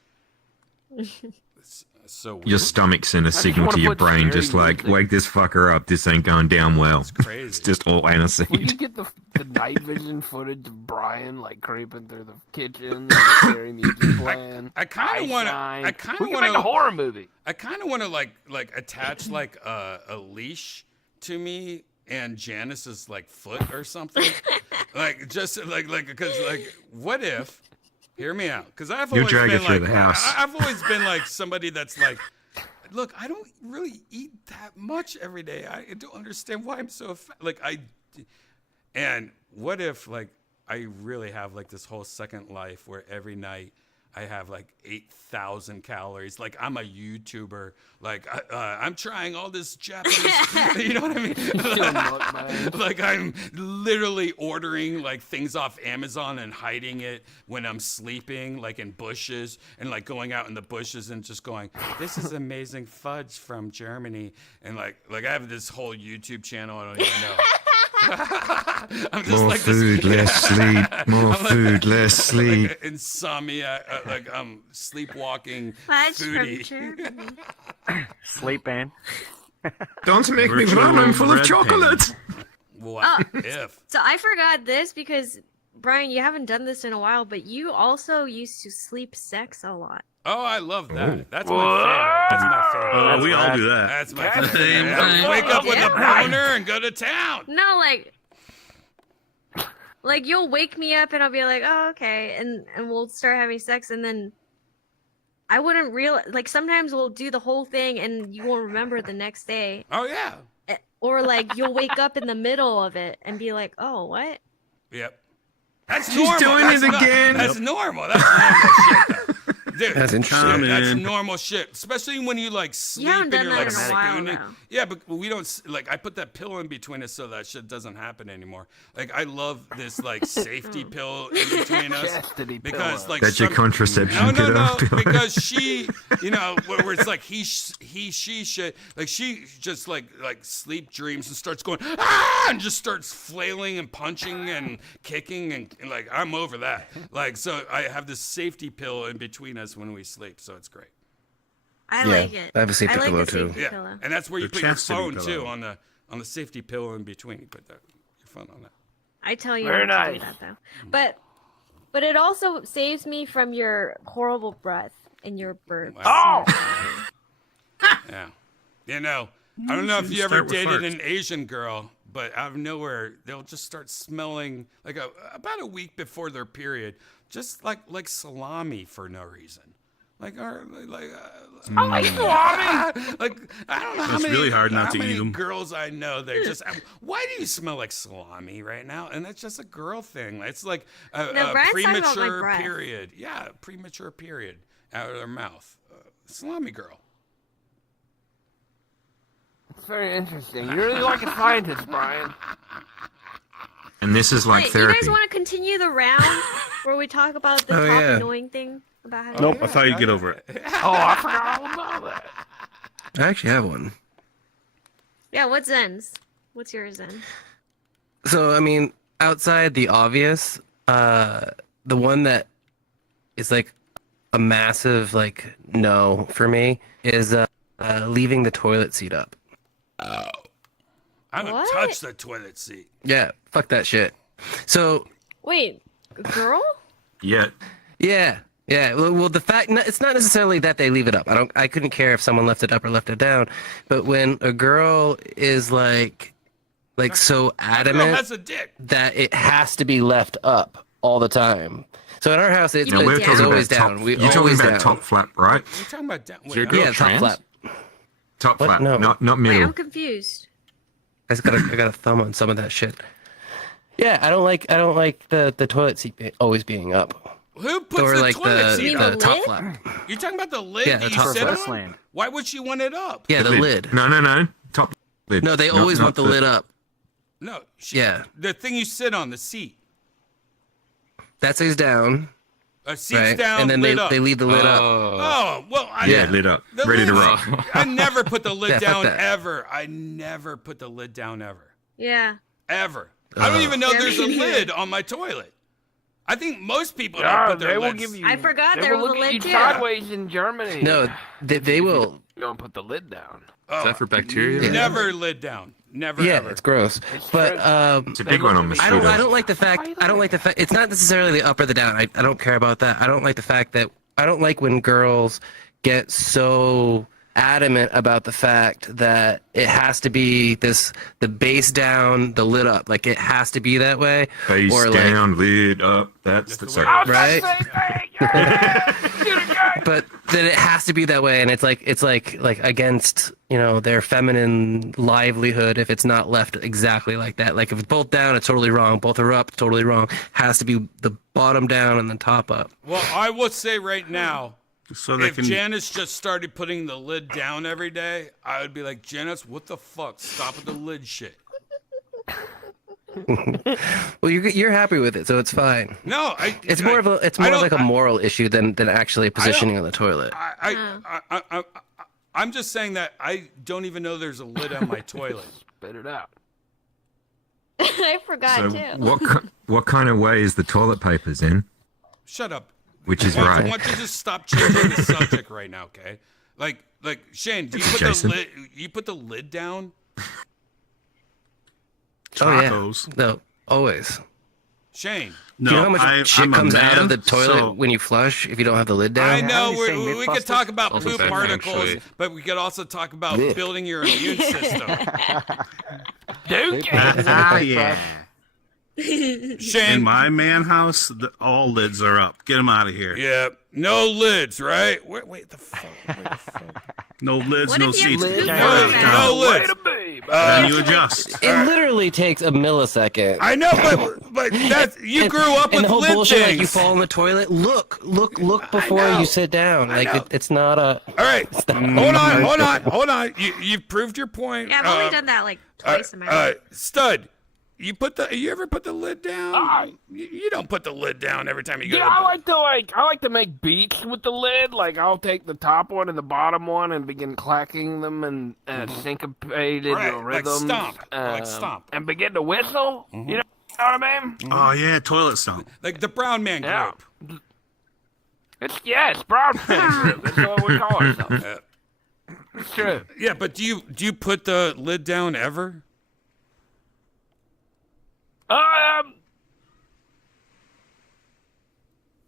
It's so weird. Your stomach sent a signal to your brain, just like, wake this fucker up. This ain't going down well. It's crazy. It's just all When aniseed. you get the night vision footage of Brian like creeping through the kitchen, like, scary music playing. I kind of want to. I kind of We can want make a horror movie. I kind of want to like attach like a leash to me and Janice's like foot or something. Like just like because like what if? Hear me out, because I've You'll always drag been her through like the house. I've always been like somebody that's like, look, I don't really eat that much every day. I don't understand why I'm so fat. Like and what if like I really have like this whole second life where every night I have like 8,000 calories. Like I'm a YouTuber. Like I'm trying all this Japanese. You know what I mean? Like I'm literally ordering like things off Amazon and hiding it when I'm sleeping, like in bushes, and like going out in the bushes and just going, "This is amazing fudge from Germany," and like I have this whole YouTube channel. I don't even know. I'm just More like food, less sleep. More food, less sleep. Like insomnia, like sleepwalking Fudge from foodie. Germany. Sleep band. Don't make me Virtual run, I'm full of Redban. chocolate. What if? So I forgot this because Brian, you haven't done this in a while, but you also used to sleep sex a lot. Oh, I love that. That's my favorite. That's my favorite. Oh, we all do that. That's my Same favorite. thing. Wake up with Yeah, a boner and go to town. No, like you'll wake me up and I'll be like, "Oh, okay," and we'll start having sex, and then I wouldn't realize. Like sometimes we'll do the whole thing and you won't remember the next day, Oh yeah. or like you'll wake up in the middle of it and be like, "Oh, what?" Yep. That's She's normal. doing That's it not- again. That's normal. That's normal shit. Though. Dude, That's interesting. That's Common. normal shit, especially when you like sleep haven't and done you're that like in a while, spooning. though. Yeah, but we don't like. I put that pill in between us so that shit doesn't happen anymore. Like I love this like safety pill in between us Chastity because pillow. like That's your some- contraception no, kiddo. because she, you know, where it's like he, she shit. Like she just like sleep dreams and starts going and just starts flailing and punching and kicking and like I'm over that. Like so, I have this safety pill in between us when we sleep, so it's great. I Yeah, like it. I have a safety I like pillow, the too. safety Yeah, pillow. and that's where you The put your chastity phone pillow. too on the safety pill in between. You put your phone on that. I tell you Very not to do nice. that though. But it also saves me from your horrible breath and your burps. Wow. Oh! Yeah. You know, I don't know if you ever Start with dated farts. an Asian girl, but out of nowhere, they'll just start smelling like about a week before their period, just like salami for no reason. Like, or like, I like salami. like I don't know how It's many, really hard not how to many eat 'em. girls I know. They're just, why do you smell like salami right now? And that's just a girl thing. It's like a No, Brian's talking about my premature breath. period. Yeah, premature period out of their mouth. Salami girl. It's very interesting. You're really like a scientist, Brian. And this is like Wait, therapy. you guys want to continue the round where we talk about the Oh, top yeah. annoying thing about how Nope, I thought you'd get over it. Oh, I forgot all about that. I actually have one. Yeah, what's Zen's? What's yours, Zen? So I mean, outside the obvious, the one that is like a massive like no for me is leaving the toilet seat up. I don't What? touch the toilet seat. Yeah, fuck that shit. So Wait, girl? Yeah. yeah. Well, the fact it's not necessarily that they leave it up. I couldn't care if someone left it up or left it down. But when a girl is like so Girl adamant has a dick. that it has to be left up all the time. So in our house, it's, You it's mean down? always top, down. We you're talking always about down. top flap, right? You talking about down? your Wait, girl Yeah, top trans? flap. Top What? flap, No. not Wait, middle. I'm confused. I got a thumb on some of that shit. Yeah, I don't like the toilet seat always being up. Who puts Or the like toilet seat the up? top flap. You're talking about the lid Yeah, that the you top sit flap. on? Why would you want it up? Yeah, the lid. No. Top lid. No, they Not- always not want the lid up. No. Yeah. The thing you sit on, the seat. That stays down. Seat's right? down, And then lid up. they leave the lid up. Oh, well, Yeah, lid up. the Ready to lid- rock. I never put the lid Yeah, fuck down that. ever. I never put the lid down ever. Yeah. Ever. I don't even know Yeah, there's a me neither. lid on my toilet. I think most people don't Yeah, put their they will lids. give you. I forgot they there will was a look at lid you too. sideways in Germany. No, they will. You don't put the lid down. Oh, Is that for bacteria? Yeah. Never lid down. Never Yeah, ever. it's gross. But It's a big one on I mosquitoes. don't like the fact. I don't like the fact. It's not necessarily the up or the down. I don't care about that. I don't like the fact that I don't like when girls get so adamant about the fact that it has to be the base down, the lid up. Like it has to be that way. Face or like, down, lid up. That's the way. right. But then it has to be that way, and it's like against their feminine livelihood if it's not left exactly like that. Like if it's both down, it's totally wrong. Both are up, totally wrong. Has to be the bottom down and the top up. Well, I will say right now, So they if can. Janice just started putting the lid down every day, I would be like, Janice, what the fuck? Stop with the lid shit. Well, you're happy with it, so it's fine. No, It's more of like a moral issue than actually positioning on the toilet. I'm just saying that I don't even know there's a lid on my toilet. Spit it out. I forgot So too. what kind of way is the toilet papers in? Shut up. Which is I right. want you to just stop changing the subject right now, okay? Like Shane, do you put Jason? the lid? You put the lid down? Oh yeah, Tacos. no, always. Shane. No, Do you know how much shit I'm a comes out of man, the toilet so- when you flush if you don't have the lid down? I know Have you seen we could talk about Also poop bad particles, feng shui. but we could also talk about Yeah. building your immune system. Duke. Yeah. In Shane. my man house, all lids are up. Get them out of here. Yeah, no lids, right? Wait, the fuck? Wait, the fuck? No lids, What no if you seats. have poop No, on that? no lids. And you adjust. It literally takes a millisecond. I know, but that's you grew up and with the whole lid bullshit, things. like you fall in the toilet. Look before know. you sit down. I Like know. it's not a. All right, hold on. You've proved your point. Yeah, I've only done that like twice in my life. Stud, you ever put the lid down? You don't put the lid down every time you go. Yeah, to the I like to make beats with the lid. Like I'll take the top one and the bottom one and begin clacking them and syncopated Right, like rhythms. stomp, like stomp. And begin to whistle. You know what I mean? Oh, yeah, toilet stomp. like the brown man Yeah. group. It's brown man group. That's what we call ourselves. Uh, It's true. Yeah, but do you put the lid down ever?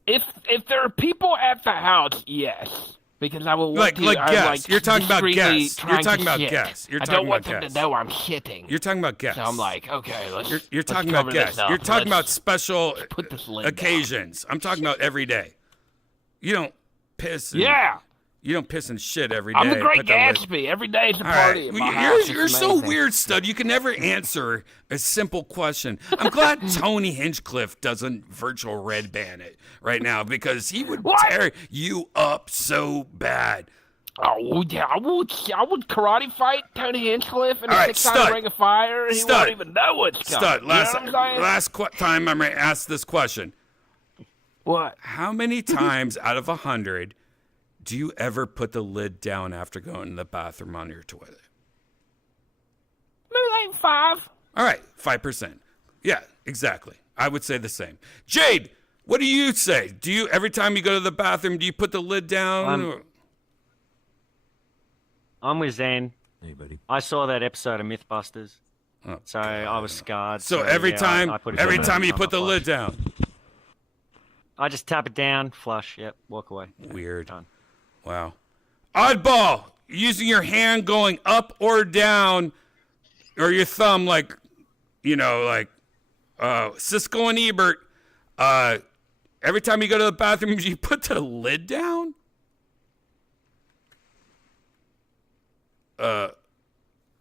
If there are people at the house, yes. Because I will want Like to, guests. You're talking about discreetly guests. You're trying talking to about shit. guests. You're I talking don't want about them guests. to know I'm shitting. You're talking about guests. So I'm like, okay, let's. You're let's talking about cover this guests. up. You're talking Let's about special put this lid down. occasions. I'm talking about every day. You don't piss. And, Yeah, You don't piss and shit every day. I'm the Great Put the lid- Gatsby. Every day is a All party. right. At my Well, house. You're It's so amazing. weird, Stud. You can never answer a simple question. I'm glad Tony Hinchcliffe doesn't virtual red ban it right now because he would What? tear you up so bad. Oh yeah, I would karate fight Tony Hinchcliffe in a All right, 6-sided Stud. ring of fire. And he Stud. won't even know what's coming. Stud, You know what I'm saying? last time I'm going to ask this question. What? How many times out of 100 do you ever put the lid down after going to the bathroom on your toilet? Maybe like 5. All right, 5%. Yeah, exactly. I would say the same. Jade, what do you say? Do you every time you go to the bathroom, do you put the lid down? or- I'm with Zen. Hey, buddy. I saw that episode of MythBusters, Oh, so I was scarred. So every yeah, time, I put it every down. time you I'm put not the lid flush. down. I just tap it down, flush. Yep, walk away. Weird. Done. Wow. Oddball, using your hand going up or down, or your thumb like Siskel and Ebert. Every time you go to the bathroom, you put the lid down?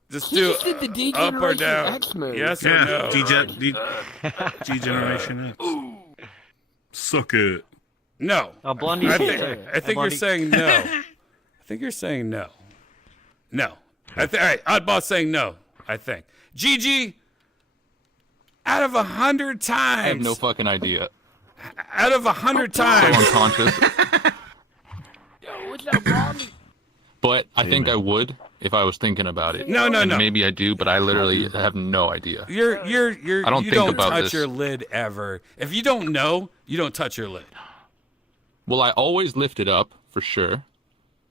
Just He do just did the up or Degeneration down. X move. Yes or Yeah, no? Degeneration X. Suck it. No. Oh, Blondie's I here think, too. I think you're Blondie- saying no. I think you're saying no. No. All right, Oddball saying no, I think. Gigi, out of 100 times. I have no fucking idea. Out of 100 So times. unconscious. Yo, what's up, Blondie? But I think I would if I was thinking about it. No. And maybe I do, but I literally have no idea. You're I don't you think don't about touch this. your lid ever. If you don't know, you don't touch your lid. Well, I always lift it up for sure,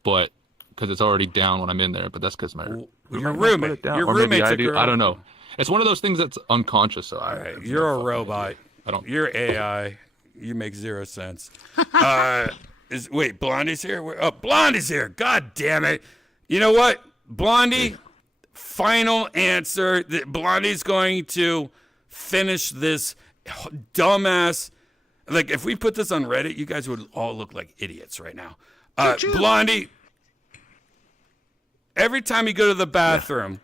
but because it's already down when I'm in there. But that's because my Your roommate. Your or maybe roommate's I a do. girl. I don't know. It's one of those things that's unconscious. So All right, you're a robot. I don't. You're AI. You make zero sense. Wait, Blondie's here? Oh, Blondie's here. God damn it. You know what? Blondie, final answer. Blondie's going to finish this dumbass. Like, if we put this on Reddit, you guys would all look like idiots right now. Blondie, every time you go to the bathroom,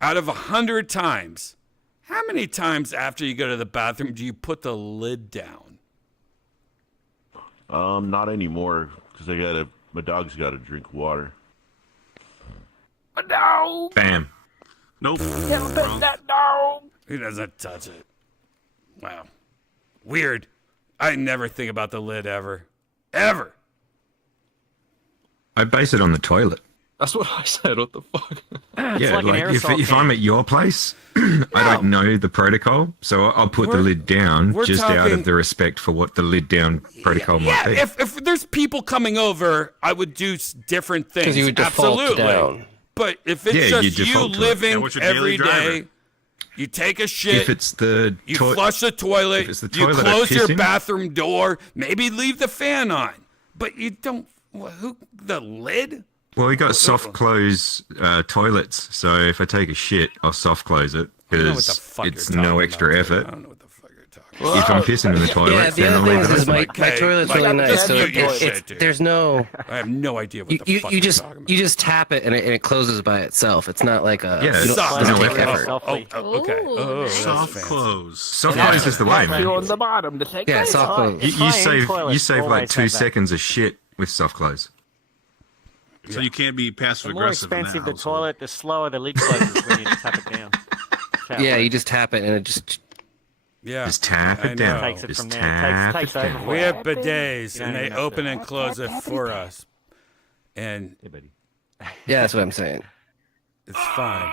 out of 100 times, how many times after you go to the bathroom do you put the lid down? Not anymore, because my dog's got to drink water. A dog. Bam. Nope. Never pet that dog. He doesn't touch it. Wow. Weird. I never think about the lid ever. Ever. I base it on the toilet. That's what I said. What the fuck? Yeah, like an aerosol if can. I'm at your place, I don't know the protocol, so I'll put the lid down we're just out talking- of the respect for what the lid down protocol might be. If there's people coming over, I would do different things. Because you would default Absolutely. down. But if it's Yeah, you just you default to it. living Yeah, what's your daily every driver? day, you take a shit, If it's the you toi- flush the toilet, if it's the you toilet I close your piss in- bathroom door, maybe leave the fan on. But you don't, the lid? Well, we got soft close toilets, so if I take a shit, I'll soft close it I don't know what the because fuck it's you're no talking extra about, effort. I don't know what the fuck you're talking about. If I'm pissing in the toilet, Yeah, the then I'll other leave thing the is rest of my it. toilet's Mike, really nice, so you it's, shit, dude. there's no. I have no idea what the You, fuck you you're just talking about. you just tap it and it closes by itself. It's not like a Yeah, you it's don't, soft. doesn't no take effort. effort. Okay. Ooh. Oh, that's Soft fancy. close. Soft close is the way, Tap you man. on the bottom to take Yeah, it soft off. close. It's You high-end save toilets like always 2 have that. seconds of shit with soft close. So you can't be passive The more aggressive. expensive the toilet, the slower the lid closes when you tap it down. Yeah, you just tap it and it just. Yeah. Just tap I it down. know. Takes it Just from there. tap Takes it over. down. We have bidets, You and don't they even have open to- and close it for us. And Yeah, that's what I'm saying. it's fine.